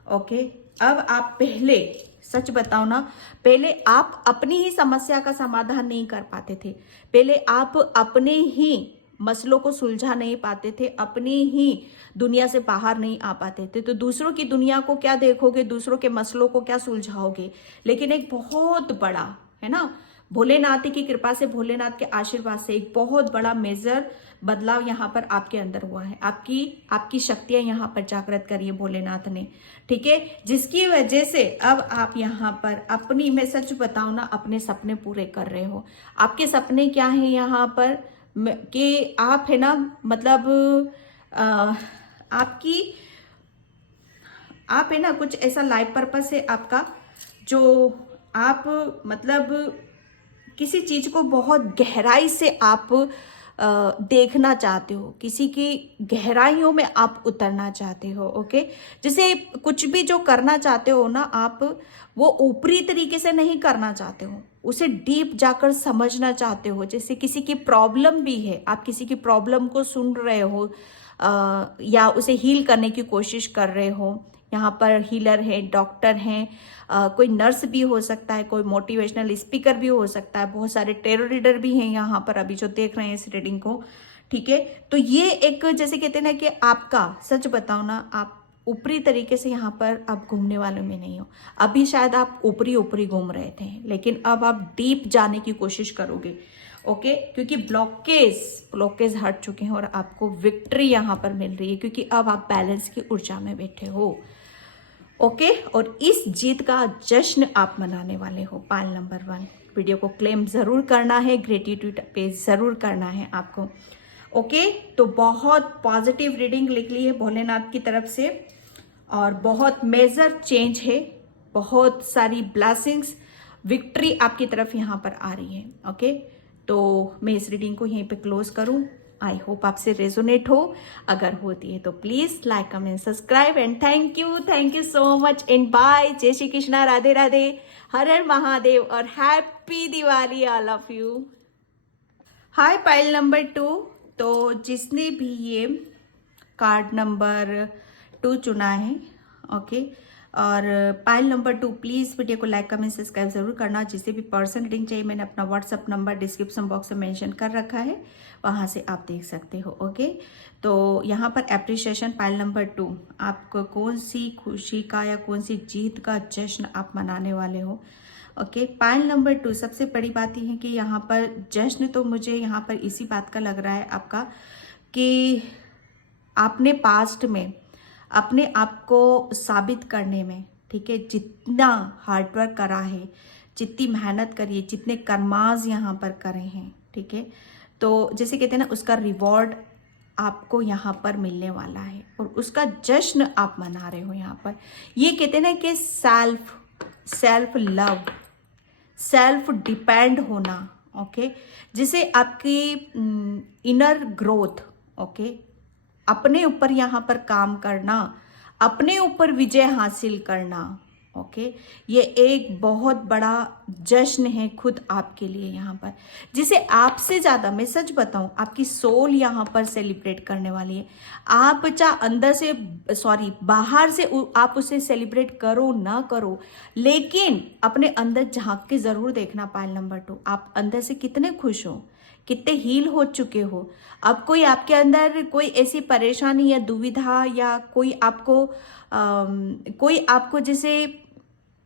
ओके। अब आप पहले सच बताओ ना, पहले आप अपनी ही समस्या का समाधान नहीं कर पाते थे, पहले आप अपने ही मसलों को सुलझा नहीं पाते थे, अपनी ही दुनिया से बाहर नहीं आ पाते थे, तो दूसरों की दुनिया को क्या देखोगे, दूसरों के मसलों को क्या सुलझाओगे। लेकिन एक बहुत बड़ा है ना, भोलेनाथ की कृपा से, भोलेनाथ के आशीर्वाद से एक बहुत बड़ा मेजर बदलाव यहाँ पर आपके अंदर हुआ है। आपकी शक्तियां यहाँ पर जागृत करी है भोलेनाथ ने, ठीक है, जिसकी वजह से अब आप यहाँ पर अपनी, मैं सच बताऊं ना, अपने सपने पूरे कर रहे हो। आपके सपने क्या है यहाँ पर कि आप है ना, मतलब आप है ना कुछ ऐसा लाइफ पर्पस है आपका, जो आप मतलब किसी चीज को बहुत गहराई से आप देखना चाहते हो, किसी की गहराइयों में आप उतरना चाहते हो, ओके। जैसे कुछ भी जो करना चाहते हो ना आप, वो ऊपरी तरीके से नहीं करना चाहते हो, उसे डीप जाकर समझना चाहते हो। जैसे किसी की प्रॉब्लम भी है, आप किसी की प्रॉब्लम को सुन रहे हो या उसे हील करने की कोशिश कर रहे हो। यहाँ पर हीलर है, डॉक्टर हैं, कोई नर्स भी हो सकता है, कोई मोटिवेशनल स्पीकर भी हो सकता है, बहुत सारे टेरो रीडर भी हैं यहाँ पर अभी जो देख रहे हैं इस रीडिंग को, ठीक है। तो ये एक जैसे कहते हैं ना कि आपका, सच बताओ ना, आप ऊपरी तरीके से यहाँ पर आप घूमने वालों में नहीं हो। अभी शायद आप ऊपरी ऊपरी घूम रहे थे, लेकिन अब आप डीप जाने की कोशिश करोगे, ओके, क्योंकि ब्लॉकेज हट चुके हैं और आपको विक्ट्री यहाँ पर मिल रही है, क्योंकि अब आप बैलेंस की ऊर्जा में बैठे हो, ओके। और इस जीत का जश्न आप मनाने वाले हो। पाइल नंबर 1, वीडियो को क्लेम जरूर करना है, ग्रेटिट्यूड पे जरूर करना है आपको, ओके। तो बहुत पॉजिटिव रीडिंग लिख ली है भोलेनाथ की तरफ से, और बहुत मेजर चेंज है, बहुत सारी ब्लेसिंग्स, विक्ट्री आपकी तरफ यहाँ पर आ रही है, ओके। तो मैं इस रीडिंग को यहीं पे क्लोज करूँ। आई होप आपसे रेजोनेट हो, अगर होती है तो please like, comment, subscribe, and thank you so much, and bye. जय श्री कृष्णा, राधे राधे, हर हर महादेव, और happy Diwali all of you. Hi pile number 2, तो जिसने भी ये कार्ड नंबर 2 चुना है, ओके, और पाइल नंबर 2 प्लीज़ वीडियो को लाइक, कमेंट, सब्सक्राइब जरूर करना। जिसे भी पर्सन रीडिंग चाहिए, मैंने अपना व्हाट्सअप नंबर डिस्क्रिप्शन बॉक्स में मेंशन कर रखा है, वहाँ से आप देख सकते हो, ओके। तो यहाँ पर एप्रिशिएशन पाइल नंबर 2, आपको कौन सी खुशी का या कौन सी जीत का जश्न आप मनाने वाले हो, ओके। पाइल नंबर 2, सबसे बड़ी बात यह है कि यहाँ पर जश्न तो मुझे यहाँ पर इसी बात का लग रहा है आपका, कि आपने पास्ट में अपने आप को साबित करने में, ठीक है, जितना हार्डवर्क करा है, जितनी मेहनत करी है, जितने कर्माज यहाँ पर करे हैं, ठीक है, तो जैसे कहते हैं ना, उसका रिवॉर्ड आपको यहाँ पर मिलने वाला है, और उसका जश्न आप मना रहे हो यहाँ पर। ये कहते हैं ना कि सेल्फ लव, सेल्फ डिपेंड होना, ओके, जिसे आपकी इनर ग्रोथ, ओके, अपने ऊपर यहाँ पर काम करना, अपने ऊपर विजय हासिल करना, ओके, ये एक बहुत बड़ा जश्न है खुद आपके लिए यहाँ पर, जिसे आपसे ज़्यादा, मैं सच बताऊँ, आपकी सोल यहाँ पर सेलिब्रेट करने वाली है। आप चाहे अंदर से, बाहर से आप उसे सेलिब्रेट करो ना करो, लेकिन अपने अंदर झांक के ज़रूर देखना। पाइल नंबर 2, आप अंदर से कितने खुश हो, कितने हील हो चुके हो। अब कोई आपके अंदर कोई ऐसी परेशानी या दुविधा या कोई आपको जैसे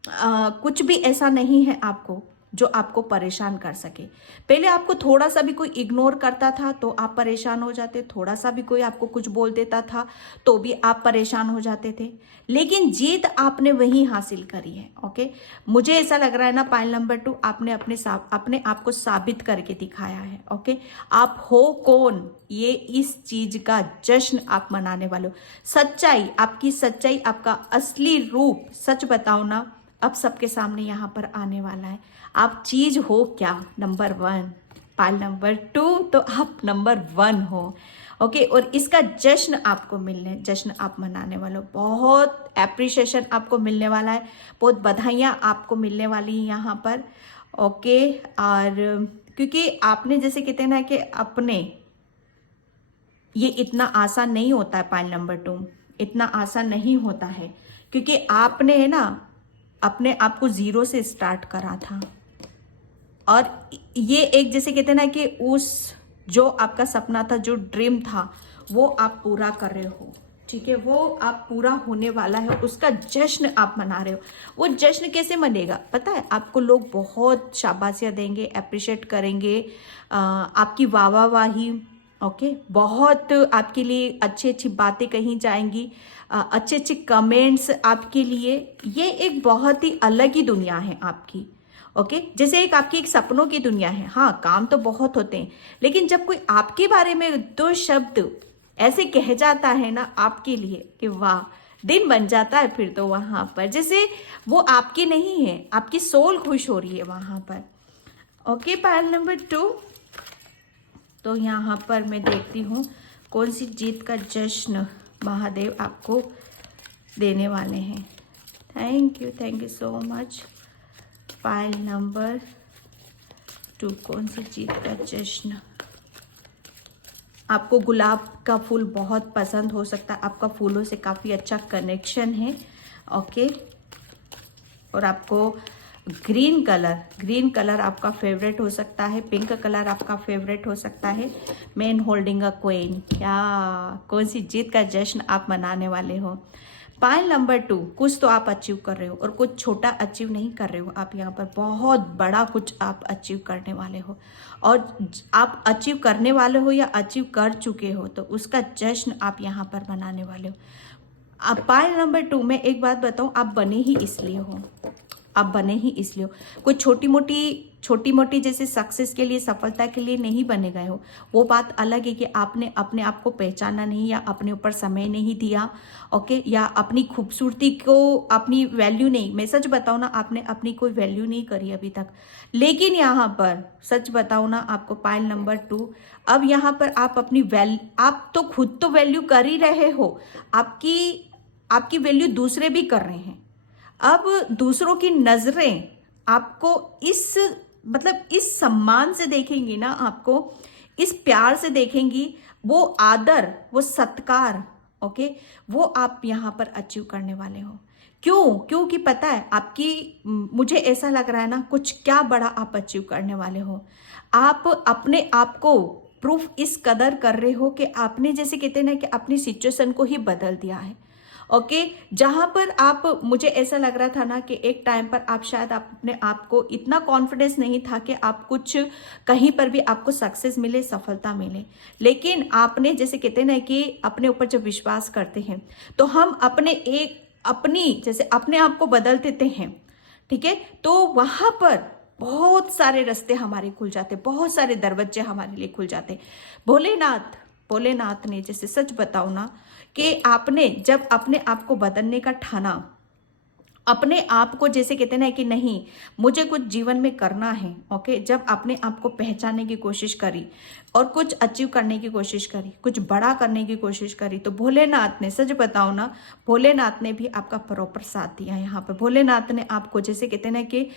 कुछ भी ऐसा नहीं है आपको जो आपको परेशान कर सके। पहले आपको थोड़ा सा भी कोई इग्नोर करता था तो आप परेशान हो जाते, थोड़ा सा भी कोई आपको कुछ बोल देता था तो भी आप परेशान हो जाते थे, लेकिन जीत आपने वही हासिल करी है। ओके, मुझे ऐसा लग रहा है ना पाइल नंबर 2, आपने अपने आप को साबित करके दिखाया है। ओके, आप हो कौन, ये इस चीज का जश्न आप मनाने वाले हो। सच्चाई, आपकी सच्चाई, आपका असली रूप, सच बताओ ना, अब सबके सामने यहाँ पर आने वाला है। आप चीज हो क्या, नंबर 1। पाइल नंबर 2, तो आप नंबर 1 हो। ओके, और इसका जश्न आपको जश्न आप मनाने वाले हो। बहुत एप्रिसिएशन आपको मिलने वाला है, बहुत बधाइयाँ आपको मिलने वाली हैं यहाँ पर। ओके, और क्योंकि आपने जैसे कहते हैं ना कि अपने, ये इतना आसान नहीं होता है पाइल नंबर 2, इतना आसान नहीं होता है, क्योंकि आपने है ना अपने आप को 0 से स्टार्ट करा था, और ये एक जैसे कहते हैं ना कि उस जो आपका सपना था, जो ड्रीम था, वो आप पूरा कर रहे हो। ठीक है, वो आप पूरा होने वाला है, उसका जश्न आप मना रहे हो। वो जश्न कैसे मनेगा पता है, आपको लोग बहुत शाबाशियाँ देंगे, अप्रिशिएट करेंगे, आपकी वाहवाही। ओके, बहुत आपके लिए अच्छी अच्छी बातें कही जाएंगी, अच्छे अच्छे कमेंट्स आपके लिए। ये एक बहुत ही अलग ही दुनिया है आपकी। ओके, जैसे आपकी एक सपनों की दुनिया है। हाँ, काम तो बहुत होते हैं, लेकिन जब कोई आपके बारे में 2 शब्द ऐसे कह जाता है ना आपके लिए कि वाह, दिन बन जाता है फिर तो वहां पर, जैसे वो आपकी नहीं है, आपकी सोल खुश हो रही है वहां पर। ओके, पाइल नंबर 2, तो यहाँ पर मैं देखती हूँ कौन सी जीत का जश्न महादेव आपको देने वाले हैं। Thank you so much. Pile number 2, कौन सी जीत का जश्न। आपको गुलाब का फूल बहुत पसंद हो सकता है, आपका फूलों से काफ़ी अच्छा कनेक्शन है। ओके, और आपको ग्रीन कलर आपका फेवरेट हो सकता है, पिंक कलर आपका फेवरेट हो सकता है। मैन होल्डिंग अ क्वीन, क्या कौन सी जीत का जश्न आप मनाने वाले हो। पाइल नंबर 2, कुछ तो आप अचीव कर रहे हो, और कुछ छोटा अचीव नहीं कर रहे हो आप, यहाँ पर बहुत बड़ा कुछ आप अचीव करने वाले हो, और आप अचीव करने वाले हो या अचीव कर चुके हो, तो उसका जश्न आप यहाँ पर मनाने वाले हो। अब पाइल नंबर 2 में एक बात बताऊं, आप बने ही इसलिए हो, कोई छोटी मोटी जैसे सक्सेस के लिए, सफलता के लिए नहीं बने गए हो। वो बात अलग है कि आपने अपने आप को पहचाना नहीं, या अपने ऊपर समय नहीं दिया। ओके, या अपनी खूबसूरती को अपनी वैल्यू नहीं, मैं सच बताऊं ना, आपने अपनी कोई वैल्यू नहीं करी अभी तक। लेकिन यहाँ पर सच बताऊं ना आपको, पाइल नंबर 2, अब यहाँ पर आप अपनी आप तो खुद तो वैल्यू कर ही रहे हो, आपकी वैल्यू दूसरे भी कर रहे हैं। अब दूसरों की नजरें आपको इस सम्मान से देखेंगी ना, आपको इस प्यार से देखेंगी, वो आदर, वो सत्कार, ओके, वो आप यहां पर अचीव करने वाले हो। क्योंकि पता है मुझे ऐसा लग रहा है ना, कुछ क्या बड़ा आप अचीव करने वाले हो। आप अपने आप को प्रूफ इस कदर कर रहे हो कि आपने जैसे कहते हैं ना कि अपनी सिचुएशन को ही बदल दिया है। ओके, जहां पर मुझे ऐसा लग रहा था ना कि एक टाइम पर आप शायद अपने आप को इतना कॉन्फिडेंस नहीं था कि आप कुछ कहीं पर भी आपको सक्सेस मिले, सफलता मिले, लेकिन आपने जैसे कहते हैं ना कि अपने ऊपर जब विश्वास करते हैं तो हम जैसे अपने आप को बदल देते हैं। ठीक है, तो वहां पर बहुत सारे रास्ते हमारे खुल जाते, बहुत सारे दरवाजे हमारे लिए खुल जाते। भोलेनाथ ने जैसे सच बताओ ना कि आपने जब अपने आप को बदलने का ठाना, अपने आप को जैसे कहते हैं ना कि नहीं, मुझे कुछ जीवन में करना है। ओके, जब अपने आप को पहचानने की कोशिश करी और कुछ अचीव करने की कोशिश करी, कुछ बड़ा करने की कोशिश करी, तो भोलेनाथ ने, सच बताओ ना, भोलेनाथ ने भी आपका प्रॉपर साथ दिया। यहाँ पर भोलेनाथ ने आपको जैसे कहते हैं ना कि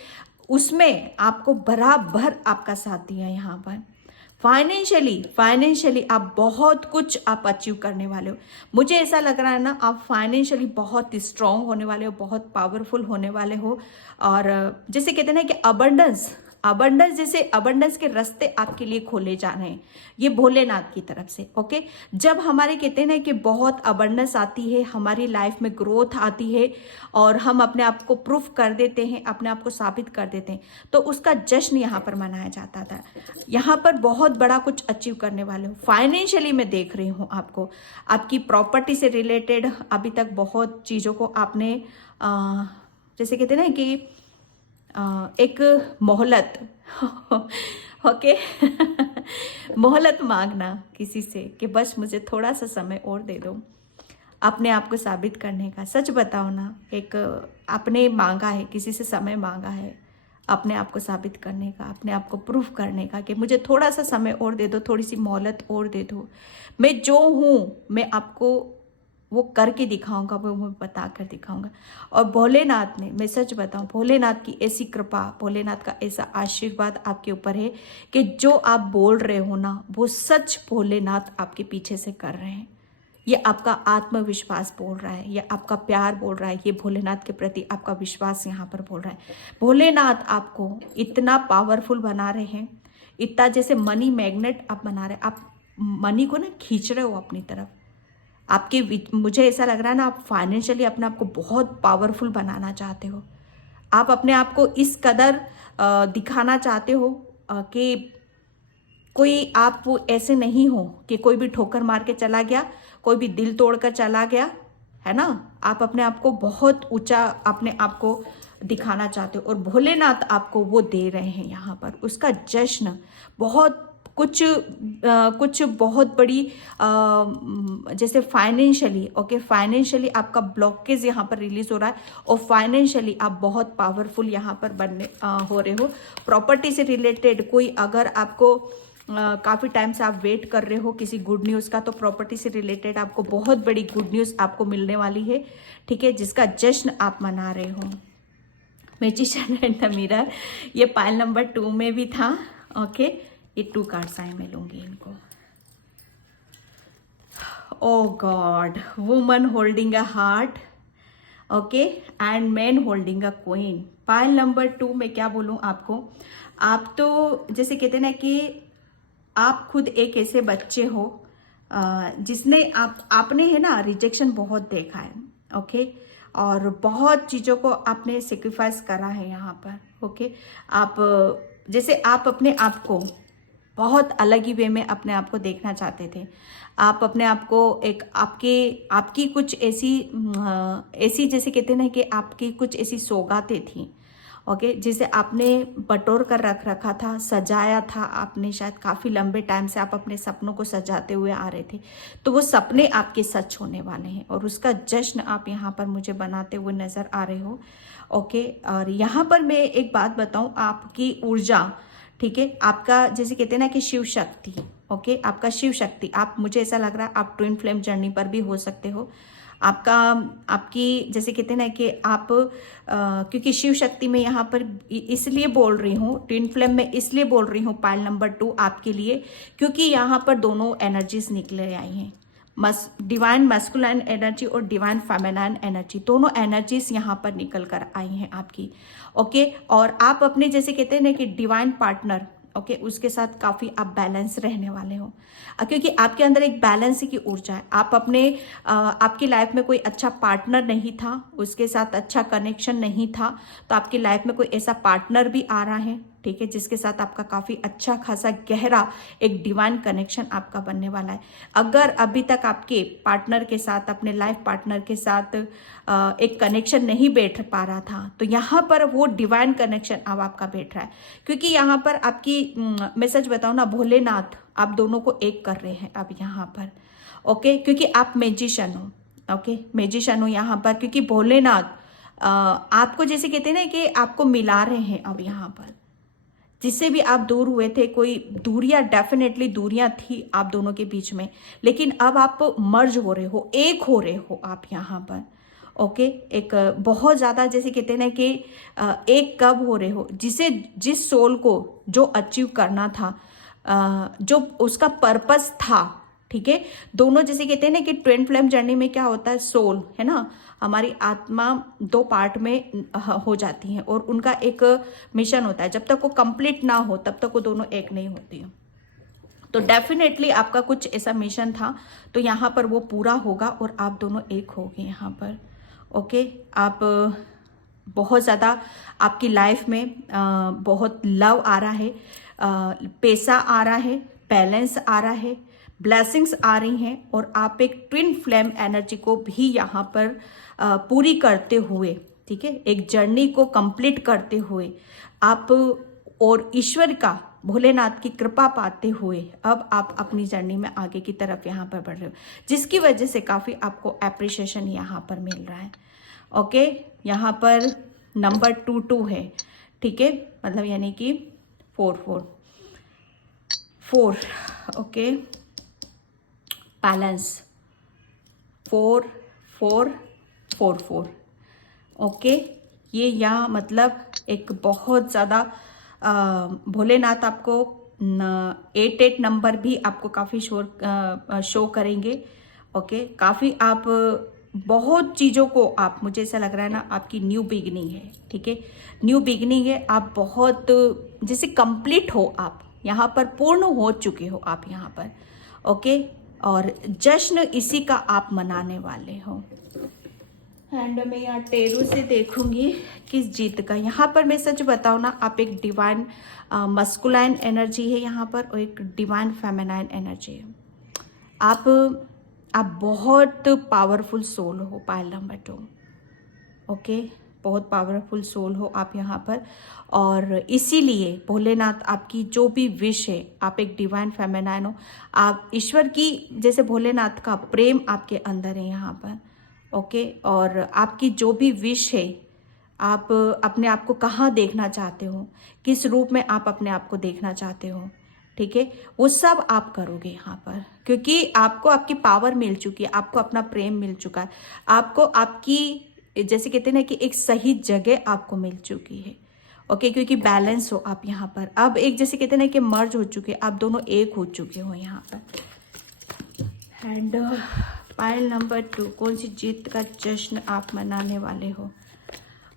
उसमें आपको बराबर आपका साथ दिया। यहाँ पर फाइनेंशियली आप बहुत कुछ आप अचीव करने वाले हो। मुझे ऐसा लग रहा है ना, आप फाइनेंशियली बहुत स्ट्रांग होने वाले हो, बहुत पावरफुल होने वाले हो, और जैसे कहते हैं ना कि अबंडेंस, जैसे अबंडेंस के रास्ते आपके लिए खोले जा रहे हैं, ये भोलेनाथ की तरफ से। ओके, जब हमारे कहते हैं ना कि बहुत अबंडेंस आती है, हमारी लाइफ में ग्रोथ आती है और हम अपने आप को प्रूफ कर देते हैं, अपने आप को साबित कर देते हैं, तो उसका जश्न यहाँ पर मनाया जाता था। यहाँ पर बहुत बड़ा कुछ अचीव करने वाले हो। फाइनेंशियली मैं देख रही हूँ आपको, आपकी प्रॉपर्टी से रिलेटेड अभी तक बहुत चीज़ों को आपने जैसे कहते हैं ना कि एक मोहलत ओके मोहलत मांगना किसी से कि बस मुझे थोड़ा सा समय और दे दो अपने आप को साबित करने का। सच बताओ ना, एक आपने मांगा है, किसी से समय मांगा है अपने आप को साबित करने का, अपने आप को प्रूफ करने का कि मुझे थोड़ा सा समय और दे दो, थोड़ी सी मोहलत और दे दो। मैं जो हूँ मैं आपको वो करके दिखाऊंगा, वो मैं बता कर दिखाऊंगा। और भोलेनाथ ने, मैं सच बताऊं, भोलेनाथ की ऐसी कृपा, भोलेनाथ का ऐसा आशीर्वाद आपके ऊपर है कि जो आप बोल रहे हो ना, वो सच भोलेनाथ आपके पीछे से कर रहे हैं। ये आपका आत्मविश्वास बोल रहा है, ये आपका प्यार बोल रहा है, ये भोलेनाथ के प्रति आपका विश्वास यहाँ पर बोल रहा है। भोलेनाथ आपको इतना पावरफुल बना रहे हैं, इतना जैसे मनी मैग्नेट आप बना रहे हैं, आप मनी को ना खींच रहे हो अपनी तरफ। आपके, मुझे ऐसा लग रहा है ना, आप फाइनेंशियली अपने आप को बहुत पावरफुल बनाना चाहते हो। आप अपने आप को इस कदर दिखाना चाहते हो कि कोई आप वो ऐसे नहीं हो कि कोई भी ठोकर मार के चला गया, कोई भी दिल तोड़कर चला गया, है ना। आप अपने आप को बहुत ऊंचा अपने आप को दिखाना चाहते हो और भोलेनाथ आपको वो दे रहे हैं यहाँ पर। उसका जश्न बहुत कुछ बहुत बड़ी जैसे फाइनेंशियली, ओके, फाइनेंशियली आपका ब्लॉकेज यहाँ पर रिलीज हो रहा है और फाइनेंशियली आप बहुत पावरफुल यहाँ पर बनने हो रहे हो। प्रॉपर्टी से रिलेटेड कोई, अगर आपको काफ़ी टाइम से आप वेट कर रहे हो किसी गुड न्यूज़ का, तो प्रॉपर्टी से रिलेटेड आपको बहुत बड़ी गुड न्यूज़ आपको मिलने वाली है, ठीक है, जिसका जश्न आप मना रहे हो। मैजिशियन एंड द मिरर, ये पाइल नंबर 2 में भी था। ओके, ये 2 कार्ड्स आए, मैं लूंगी इनको। Oh God, woman holding a heart, okay, and man holding a queen. Pile number 2 में क्या बोलूं आपको, आप तो जैसे कहते हैं ना कि आप खुद एक ऐसे बच्चे हो जिसने आपने है ना रिजेक्शन बहुत देखा है, ओके, और बहुत चीज़ों को आपने सेक्रीफाइस करा है यहाँ पर, ओके। आप जैसे आप अपने आप को बहुत अलग ही वे में अपने आप को देखना चाहते थे। आप अपने आप को एक आपकी कुछ ऐसी जैसे कहते हैं ना कि आपकी कुछ ऐसी सौगातें थी, ओके, जिसे आपने बटोर कर रख रखा था, सजाया था आपने, शायद काफ़ी लंबे टाइम से आप अपने सपनों को सजाते हुए आ रहे थे, तो वो सपने आपके सच होने वाले हैं और उसका जश्न आप यहाँ पर मुझे बनाते हुए नज़र आ रहे हो, ओके। और यहाँ पर मैं एक बात बताऊँ, आपकी ऊर्जा, ठीक है, आपका जैसे कहते हैं ना कि शिव शक्ति, ओके, आपका शिव शक्ति, आप, मुझे ऐसा लग रहा है आप ट्विन फ्लेम जर्नी पर भी हो सकते हो। आपकी जैसे कहते हैं ना कि आप क्योंकि शिव शक्ति में यहाँ पर इसलिए बोल रही हूँ, ट्विन फ्लेम में इसलिए बोल रही हूँ पाइल नंबर 2 आपके लिए, क्योंकि यहाँ पर दोनों एनर्जीज निकले आई हैं, डिवाइन मैस्कुलाइन एनर्जी और डिवाइन फेमिनाइन एनर्जी, दोनों एनर्जीज यहाँ पर निकल कर आई हैं आपकी, ओके। और आप अपने जैसे कहते हैं ना कि डिवाइन पार्टनर, ओके, उसके साथ काफ़ी आप बैलेंस रहने वाले हो, क्योंकि आपके अंदर एक बैलेंस की ऊर्जा है। आप आपकी लाइफ में कोई अच्छा पार्टनर नहीं था, उसके साथ अच्छा कनेक्शन नहीं था, तो आपकी लाइफ में कोई ऐसा पार्टनर भी आ रहा है, ठीक है, जिसके साथ आपका काफ़ी अच्छा खासा गहरा एक डिवाइन कनेक्शन आपका बनने वाला है। अगर अभी तक आपके पार्टनर के साथ, अपने लाइफ पार्टनर के साथ एक कनेक्शन नहीं बैठ पा रहा था, तो यहाँ पर वो डिवाइन कनेक्शन अब आपका बैठ रहा है, क्योंकि यहाँ पर आपकी, मैं सच बताऊँ ना, भोलेनाथ आप दोनों को एक कर रहे हैं अब यहाँ पर, ओके, क्योंकि आप मैजिशियन हो, ओके, मैजिशियन हो यहाँ पर, क्योंकि भोलेनाथ आपको जैसे कहते हैं ना कि आपको मिला रहे हैं अब यहाँ पर, जिससे भी आप दूर हुए थे, कोई दूरियां, डेफिनेटली दूरियां थी आप दोनों के बीच में, लेकिन अब आप मर्ज हो रहे हो, एक हो रहे हो आप यहाँ पर, ओके। एक बहुत ज़्यादा जैसे कहते हैं ना कि एक कब हो रहे हो, जिस सोल को जो अचीव करना था, जो उसका पर्पस था, ठीक है। दोनों जैसे कहते हैं ना कि ट्विन फ्लेम जर्नी में क्या होता है, सोल है ना, हमारी आत्मा दो पार्ट में हो जाती है और उनका एक मिशन होता है। जब तक वो कंप्लीट ना हो तब तक वो दोनों एक नहीं होती है। तो डेफिनेटली आपका कुछ ऐसा मिशन था, तो यहाँ पर वो पूरा होगा और आप दोनों एक होगे यहाँ पर। ओके, आप बहुत ज़्यादा आपकी लाइफ में बहुत लव आ रहा है, पैसा आ रहा है, बैलेंस आ रहा है, ब्लेसिंग्स आ रही हैं, और आप एक ट्विन फ्लेम एनर्जी को भी यहाँ पर पूरी करते हुए, ठीक है, एक जर्नी को कंप्लीट करते हुए आप और ईश्वर का, भोलेनाथ की कृपा पाते हुए अब आप अपनी जर्नी में आगे की तरफ यहाँ पर बढ़ रहे हो, जिसकी वजह से काफ़ी आपको एप्रिशिएशन यहाँ पर मिल रहा है। ओके, यहाँ पर नंबर 2 है, ठीक है, मतलब यानी कि 4 ओके, बैलेंस 4 4 4 4 ओके। ये यहाँ मतलब एक बहुत ज़्यादा भोलेनाथ आपको 8 नंबर भी आपको काफ़ी शो करेंगे। ओके, काफ़ी आप बहुत चीज़ों को आप, मुझे ऐसा लग रहा है ना, आपकी न्यू बिगनिंग है, ठीक है, न्यू बिगनिंग है। आप बहुत जैसे कंप्लीट हो, आप यहाँ पर पूर्ण हो चुके हो आप यहाँ पर। ओके, और जश्न इसी का आप मनाने वाले हो। एंड मैं यहाँ टेरू से देखूंगी किस जीत का। यहाँ पर मैं सच बताऊँ ना, आप एक डिवाइन मस्कुलाइन एनर्जी है यहाँ पर, और एक डिवाइन फेमिनाइन एनर्जी है। आप बहुत पावरफुल सोल हो, पायल नंबर 2। ओके, बहुत पावरफुल सोल हो आप यहाँ पर, और इसीलिए भोलेनाथ आपकी जो भी विश है, आप एक डिवाइन फेमिनाइन हो, आप ईश्वर की, जैसे भोलेनाथ का प्रेम आपके अंदर है यहाँ पर। ओके, और आपकी जो भी विश है, आप अपने आप को कहाँ देखना चाहते हो, किस रूप में आप अपने आप को देखना चाहते हो, ठीक है, वो सब आप करोगे यहाँ पर, क्योंकि आपको आपकी पावर मिल चुकी है, आपको अपना प्रेम मिल चुका है, आपको आपकी, जैसे कहते हैं ना कि एक सही जगह आपको मिल चुकी है। ओके, क्योंकि बैलेंस हो आप यहाँ पर, अब एक जैसे कहते हैं ना कि मर्ज हो चुके, आप दोनों एक हो चुके हो यहाँ पर। एंड पायल नंबर 2, कौन सी जीत का जश्न आप मनाने वाले हो?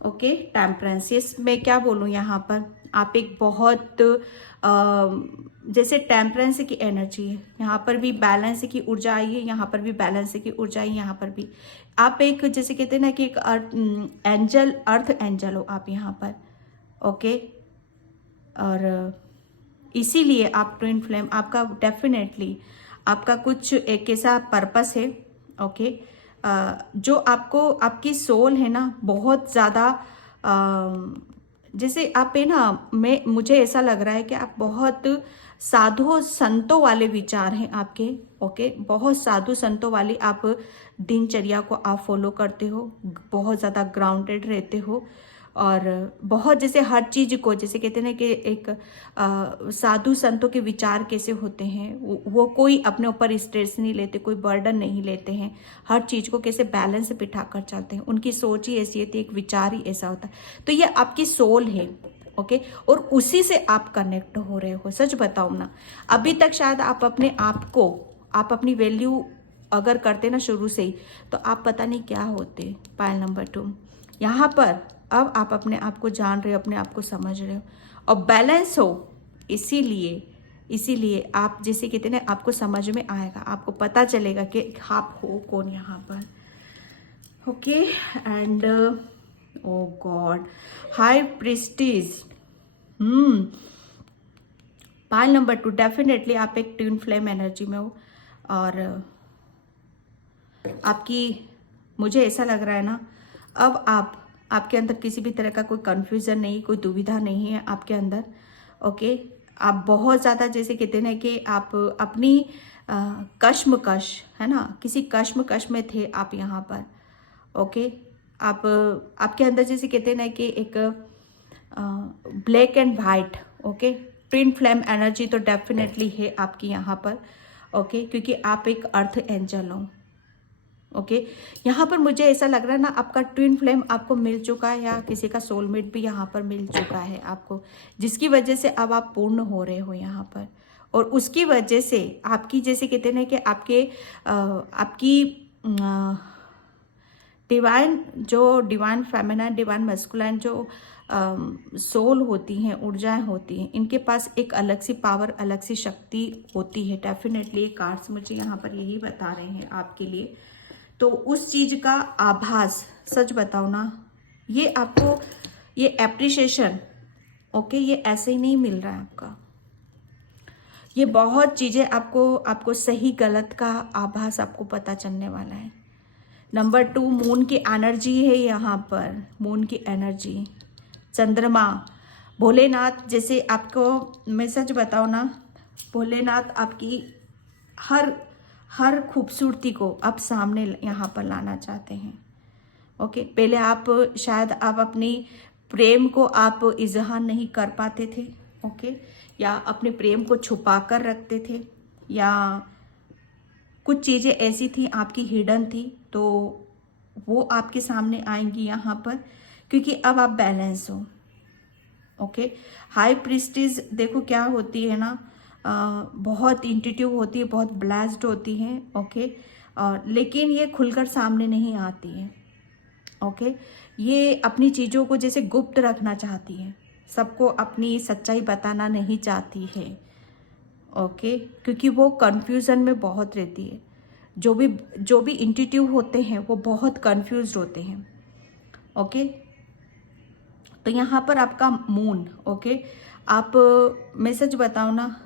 Okay, temperance. यस, मैं क्या बोलूँ यहाँ पर, आप एक बहुत जैसे टेम्परेंस की एनर्जी है, यहाँ पर भी बैलेंस की ऊर्जा आई है, यहाँ पर भी बैलेंस की ऊर्जा आई, यहाँ पर भी आप एक, जैसे कहते हैं ना कि एक अर्थ एंजल हो आप यहाँ पर। ओके, और इसीलिए आप ट्विन फ्लेम, आपका डेफिनेटली आपका कुछ एक ऐसा पर्पस है। ओके, जो आपको, आपकी सोल है ना, बहुत ज़्यादा जैसे आप है ना, मुझे ऐसा लग रहा है कि आप बहुत साधु संतों वाले विचार हैं आपके। ओके, बहुत साधु संतों वाली आप दिनचर्या को आप फॉलो करते हो, बहुत ज़्यादा ग्राउंडेड रहते हो, और बहुत जैसे हर चीज़ को, जैसे कहते हैं ना कि एक साधु संतों के विचार कैसे होते हैं, वो कोई अपने ऊपर स्ट्रेस नहीं लेते, कोई बर्डन नहीं लेते हैं, हर चीज़ को कैसे बैलेंस बिठा कर चलते हैं, उनकी सोच ही ऐसी होती है, एक विचार ही ऐसा होता है। तो ये आपकी सोल है। ओके, और उसी से आप कनेक्ट हो रहे हो। सच बताऊँ ना, अभी तक शायद आप अपने आप को, आप अपनी वैल्यू अगर करते ना शुरू से ही, तो आप पता नहीं क्या होते। पायल नंबर 2 यहाँ पर, अब आप अपने आप को जान रहे हो, अपने आप को समझ रहे हो, और बैलेंस हो, इसीलिए आप जैसे कहते हैं ना, आपको समझ में आएगा, आपको पता चलेगा कि आप हो कौन यहाँ पर। Okay, and oh God, high priestess. Pile number 2, definitely आप एक ट्विन फ्लेम एनर्जी में हो, और आपकी, मुझे ऐसा लग रहा है ना, अब आपके अंदर किसी भी तरह का कोई कन्फ्यूज़न नहीं, कोई दुविधा नहीं है आपके अंदर। ओके, आप बहुत ज़्यादा, जैसे कहते हैं ना कि आप अपनी कश्मकश है ना, किसी कश्मकश में थे आप यहाँ पर। ओके, आपके अंदर जैसे कहते हैं ना कि एक black and white, okay, twin flame energy तो डेफिनेटली है आपकी यहाँ पर। ओके, क्योंकि आप एक अर्थ एंजल हो। ओके, यहाँ पर मुझे ऐसा लग रहा है ना, आपका ट्विन फ्लेम आपको मिल चुका है, या किसी का सोलमेट भी यहाँ पर मिल चुका है आपको, जिसकी वजह से अब आप पूर्ण हो रहे हो यहाँ पर। और उसकी वजह से आपकी जैसे कहते हैं ना कि आपकी डिवाइन फेमिनाइन डिवाइन मस्कुलाइन जो सोल होती हैं, ऊर्जाएं होती हैं, इनके पास एक अलग सी पावर, अलग सी शक्ति होती है। डेफिनेटली कार्ड्स मुझे यहाँ पर यही बता रहे हैं आपके लिए। तो उस चीज का आभास, सच बताओ ना, ये आपको ये एप्रिशिएशन, ओके, ये ऐसे ही नहीं मिल रहा है आपका। ये बहुत चीजें आपको सही गलत का आभास आपको पता चलने वाला है। नंबर 2, मून की एनर्जी है यहाँ पर, मून की एनर्जी, चंद्रमा, भोलेनाथ। जैसे आपको मैं सच बताऊँ ना, भोलेनाथ आपकी हर खूबसूरती को अब सामने यहाँ पर लाना चाहते हैं। ओके, पहले आप शायद आप अपनी प्रेम को आप इजहार नहीं कर पाते थे, ओके, या अपने प्रेम को छुपा कर रखते थे, या कुछ चीज़ें ऐसी थी आपकी हिडन थी, तो वो आपके सामने आएंगी यहाँ पर, क्योंकि अब आप बैलेंस हो। ओके, हाई प्रीस्टिस देखो क्या होती है ना, बहुत इंट्यूटिव होती है, बहुत ब्लेस्ड होती हैं, ओके, लेकिन ये खुलकर सामने नहीं आती है। ओके, ये अपनी चीज़ों को जैसे गुप्त रखना चाहती है, सबको अपनी सच्चाई बताना नहीं चाहती है। ओके, क्योंकि वो कंफ्यूजन में बहुत रहती है। जो भी इंट्यूटिव होते हैं वो बहुत कंफ्यूज्ड होते हैं। ओके, तो यहाँ पर आपका मून, ओके, आप मैं सच बताऊँ ना,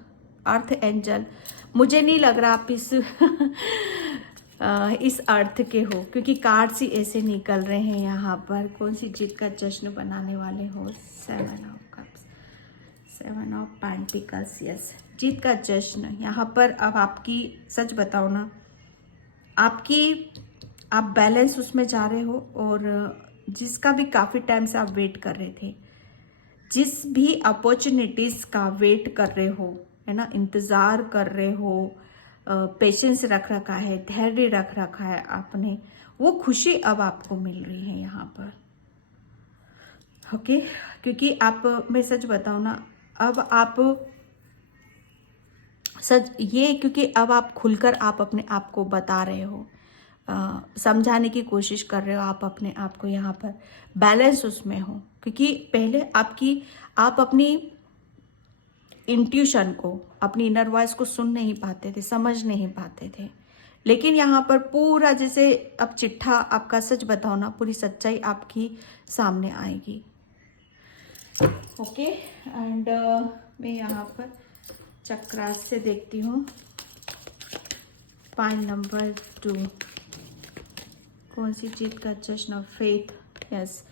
अर्थ एंजल, मुझे नहीं लग रहा आप इस अर्थ के हो, क्योंकि कार्ड्स ही ऐसे निकल रहे हैं यहाँ पर। कौन सी जीत का जश्न बनाने वाले हो? 7 of cups, 7 of pentacles, yes, जीत का जश्न यहाँ पर। अब आपकी सच बताओ ना, आप बैलेंस उसमें जा रहे हो, और जिसका भी काफ़ी टाइम से आप वेट कर रहे थे, जिस भी अपॉर्चुनिटीज़ का वेट कर रहे हो, है ना, इंतज़ार कर रहे हो, पेशेंस रख रखा है, धैर्य रख रखा है आपने, वो खुशी अब आपको मिल रही है यहाँ पर। ओके, क्योंकि मैं सच बताऊँ ना, अब आप क्योंकि अब आप खुलकर आप अपने आप को बता रहे हो, समझाने की कोशिश कर रहे हो आप अपने आप को, यहाँ पर बैलेंस उसमें हो। क्योंकि पहले आप अपनी इंट्यूशन को, अपनी इनर वॉइस को सुन नहीं पाते थे, समझ नहीं पाते थे, लेकिन यहाँ पर पूरा जैसे अब चिट्ठा आपका, सच बताओ ना, पूरी सच्चाई आपकी सामने आएगी। ओके, एंड मैं यहाँ पर चक्रास से देखती हूँ। पाइल नंबर 2, कौन सी जीत का जश्न? फेथ, यस,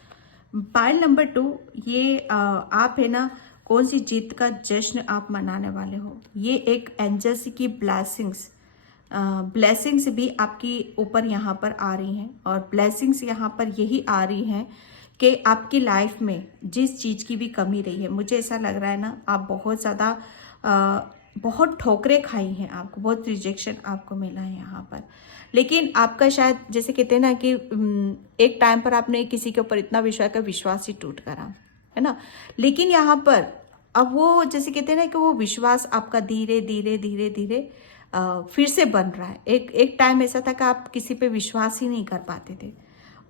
पाइल नंबर 2, ये आप है ना, कौन सी जीत का जश्न आप मनाने वाले हो? ये एक एंजल्स की ब्लेसिंग्स भी आपकी ऊपर यहाँ पर आ रही हैं, और ब्लेसिंग्स यहाँ पर यही आ रही हैं कि आपकी लाइफ में जिस चीज़ की भी कमी रही है, मुझे ऐसा लग रहा है ना, आप बहुत ज़्यादा बहुत ठोकरें खाई हैं, आपको बहुत रिजेक्शन आपको मिला है यहाँ पर, लेकिन आपका शायद जैसे कहते हैं ना कि एक टाइम पर आपने किसी के ऊपर इतना विश्वास ही टूट करा, है ना, लेकिन यहाँ पर अब वो जैसे कहते हैं ना कि वो विश्वास आपका धीरे धीरे धीरे धीरे फिर से बन रहा है। एक टाइम ऐसा था कि आप किसी पे विश्वास ही नहीं कर पाते थे,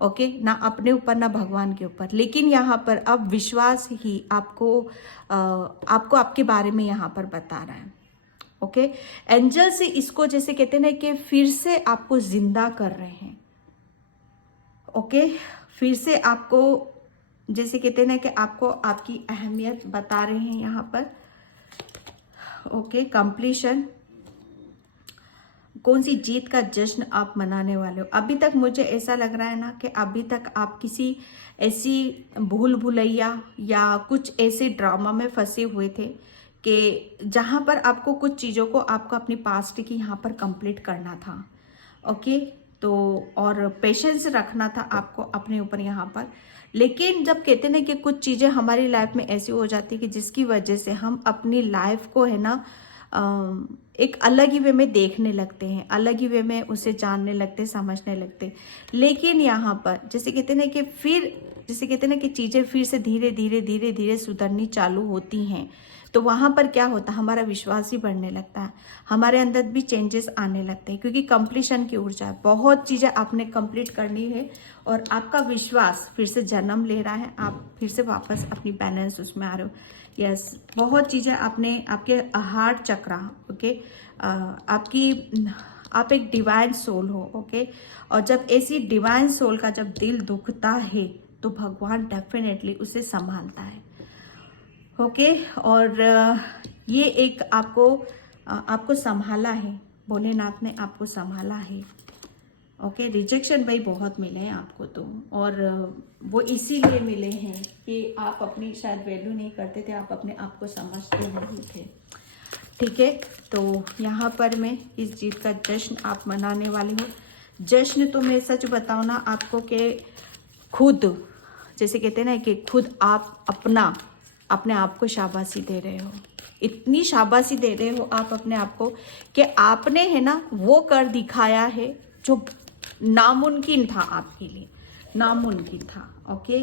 ओके, ना अपने ऊपर ना भगवान के ऊपर, लेकिन यहाँ पर अब विश्वास ही आपको आपके बारे में यहाँ पर बता रहा है। ओके, एंजल से इसको जैसे कहते हैं ना कि फिर से आपको जिंदा कर रहे हैं। ओके, फिर से आपको जैसे कहते हैं ना कि आपको आपकी अहमियत बता रहे हैं यहाँ पर। ओके, कंप्लीशन, कौन सी जीत का जश्न आप मनाने वाले हो? अभी तक मुझे ऐसा लग रहा है ना कि अभी तक आप किसी ऐसी भूल भुलैया या कुछ ऐसे ड्रामा में फंसे हुए थे कि जहाँ पर आपको कुछ चीज़ों को आपको अपनी पास्ट की यहाँ पर कंप्लीट करना था। ओके, तो और पेशेंस रखना था आपको अपने ऊपर यहाँ पर, लेकिन जब कहते हैं ना कि कुछ चीज़ें हमारी लाइफ में ऐसी हो जाती है कि जिसकी वजह से हम अपनी लाइफ को है ना एक अलग ही वे में देखने लगते हैं, अलग ही वे में उसे जानने लगते, समझने लगते, लेकिन यहाँ पर जैसे कहते हैं ना कि फिर जैसे कहते हैं ना कि चीज़ें फिर से धीरे धीरे धीरे धीरे सुधरनी चालू होती हैं, तो वहाँ पर क्या होता है, हमारा विश्वास ही बढ़ने लगता है, हमारे अंदर भी चेंजेस आने लगते हैं, क्योंकि कंप्लीशन की ऊर्जा है। बहुत चीज़ें आपने कंप्लीट करनी है और आपका विश्वास फिर से जन्म ले रहा है, आप फिर से वापस अपनी बैलेंस उसमें आ रहे हो। यस, बहुत चीज़ें आपने, आपके हार्ट चक्रा, ओके, आप एक डिवाइन सोल हो, ओके। और जब ऐसी डिवाइन सोल का जब दिल दुखता है तो भगवान डेफिनेटली उसे संभालता है, ओके। और ये एक आपको संभाला है, भोलेनाथ ने आपको संभाला है, ओके। रिजेक्शन भाई बहुत मिले हैं आपको तो, और वो इसीलिए मिले हैं कि आप अपनी शायद वैल्यू नहीं करते थे, आप अपने आप को समझते नहीं थे, ठीक है। तो यहाँ पर मैं इस जीत का जश्न आप मनाने वाले हो। जश्न तो मैं सच बताऊँ ना आपको कि खुद, जैसे कहते हैं ना कि खुद आप अपने आप को शाबाशी दे रहे हो, इतनी शाबाशी दे रहे हो आप अपने आप को कि आपने है ना वो कर दिखाया है जो नामुमकिन था आपके लिए, नामुमकिन था, ओके।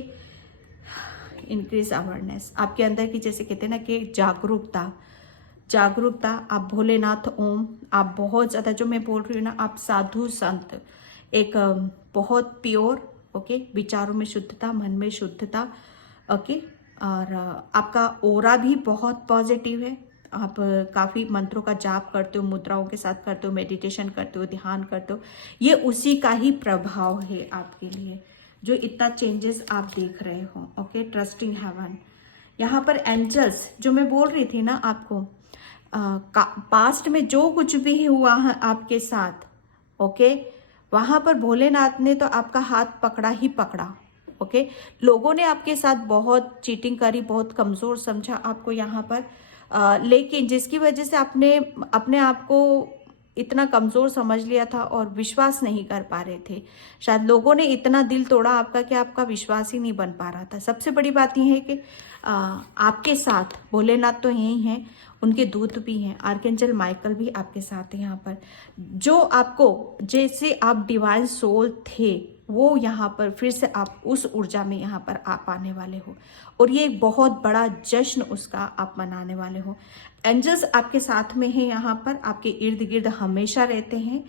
इंक्रीज अवेयरनेस आपके अंदर की, जैसे कहते हैं ना कि जागरूकता, आप भोलेनाथ ओम, आप बहुत ज़्यादा, जो मैं बोल रही हूँ ना, आप साधु संत, एक बहुत प्योर, ओके, विचारों में शुद्धता, मन में शुद्धता, ओके। और आपका ओरा भी बहुत पॉजिटिव है, आप काफ़ी मंत्रों का जाप करते हो, मुद्राओं के साथ करते हो, मेडिटेशन करते हो, ध्यान करते हो, ये उसी का ही प्रभाव है आपके लिए, जो इतना चेंजेस आप देख रहे हो, ओके। ट्रस्टिंग हेवन, यहाँ पर एंजल्स, जो मैं बोल रही थी ना आपको, पास्ट में जो कुछ भी हुआ है आपके साथ, ओके, वहाँ पर भोलेनाथ ने तो आपका हाथ पकड़ा ही पकड़ा, ओके। लोगों ने आपके साथ बहुत चीटिंग करी, बहुत कमज़ोर समझा आपको यहाँ पर, लेकिन जिसकी वजह से आपने अपने आप को इतना कमज़ोर समझ लिया था और विश्वास नहीं कर पा रहे थे। शायद लोगों ने इतना दिल तोड़ा आपका कि आपका विश्वास ही नहीं बन पा रहा था। सबसे बड़ी बात यह है कि आपके साथ भोलेनाथ तो यही हैं, उनके दूत भी हैं, आर्कएंजल माइकल भी आपके साथ हैं यहाँ पर, जो आपको, जैसे आप डिवाइन सोल थे, वो यहाँ पर फिर से आप उस ऊर्जा में यहाँ पर आप आने वाले हो, और ये एक बहुत बड़ा जश्न उसका आप मनाने वाले हो। एंजल्स आपके साथ में हैं, यहाँ पर आपके इर्द गिर्द हमेशा रहते हैं,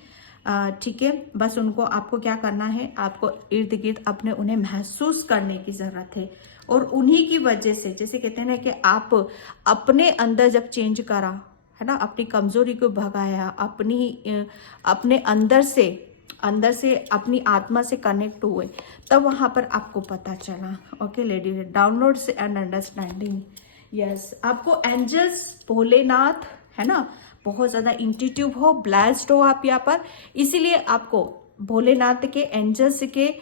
ठीक है। बस उनको, आपको क्या करना है, आपको इर्द गिर्द अपने उन्हें महसूस करने की ज़रूरत है, और उन्हीं की वजह से, जैसे कहते हैं ना कि आप अपने अंदर जब चेंज करा है ना, अपनी कमजोरी को भगाया, अपने अंदर से अपनी आत्मा से कनेक्ट हुए, तब वहां पर आपको पता चला, okay lady, downloads and understanding. Yes, आपको एंजल्स, भोलेनाथ है ना, बहुत ज़्यादा इंट्यूटिव हो, ब्लेस्ड हो आप यहाँ पर, इसीलिए आपको भोलेनाथ के, एंजल्स के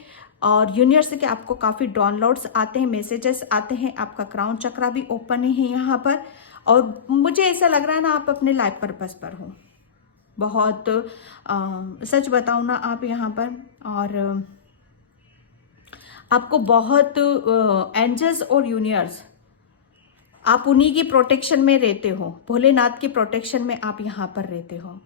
और यूनिवर्स के आपको काफ़ी डाउनलोड्स आते हैं, मैसेजेस आते हैं, आपका क्राउन चक्रा भी ओपन है यहाँ पर, और मुझे ऐसा लग रहा है ना आप अपने लाइफ पर्पस पर हो बहुत, सच बताऊँ ना आप यहाँ पर, और आपको बहुत एंजल्स और यूनिवर्स, आप उन्हीं की प्रोटेक्शन में रहते हो, भोलेनाथ की प्रोटेक्शन में आप यहाँ पर रहते हो,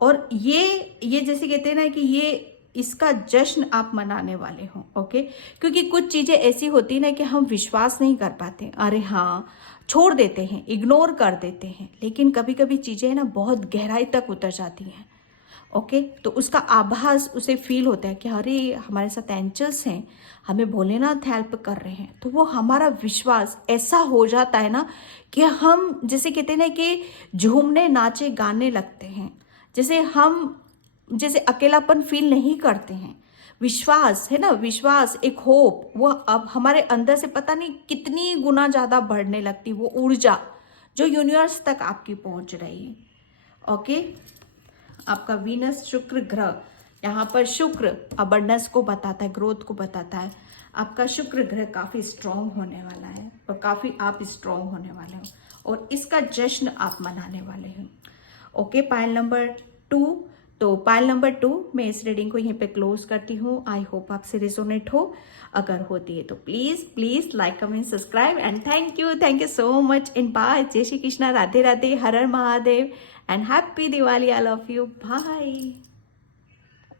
और ये जैसे कहते हैं ना कि ये इसका जश्न आप मनाने वाले हो, ओके। क्योंकि कुछ चीज़ें ऐसी होती है ना कि हम विश्वास नहीं कर पाते, अरे हाँ, छोड़ देते हैं, इग्नोर कर देते हैं, लेकिन कभी कभी चीज़ें ना बहुत गहराई तक उतर जाती हैं, ओके। तो उसका आभास उसे फील होता है कि अरे हमारे साथ एंजल्स हैं, हमें भोलेनाथ हेल्प कर रहे हैं, तो वो हमारा विश्वास ऐसा हो जाता है ना कि हम, जैसे कहते हैं ना कि झूमने नाचे गाने लगते हैं, जैसे अकेलापन फील नहीं करते हैं। विश्वास है ना, विश्वास, एक होप, वो अब हमारे अंदर से पता नहीं कितनी गुना ज़्यादा बढ़ने लगती, वो ऊर्जा जो यूनिवर्स तक आपकी पहुंच रही है, ओके। आपका वीनस शुक्र ग्रह, यहाँ पर शुक्र अबंडेंस को बताता है, ग्रोथ को बताता है। आपका शुक्र ग्रह काफ़ी स्ट्रॉन्ग होने वाला है, और काफ़ी आप स्ट्रॉन्ग होने वाले हो, और इसका जश्न आप मनाने वाले हैं, ओके। पायल नंबर 2, तो पायल नंबर 2 मैं इस रीडिंग को यहीं पे क्लोज करती हूँ। आई होप आपसे रिजोनेट हो, अगर होती है तो please like, comment, subscribe, and thank you so much, and bye. जय श्री कृष्णा, राधे राधे, हर हर Mahadev, and happy Diwali, I love you, bye.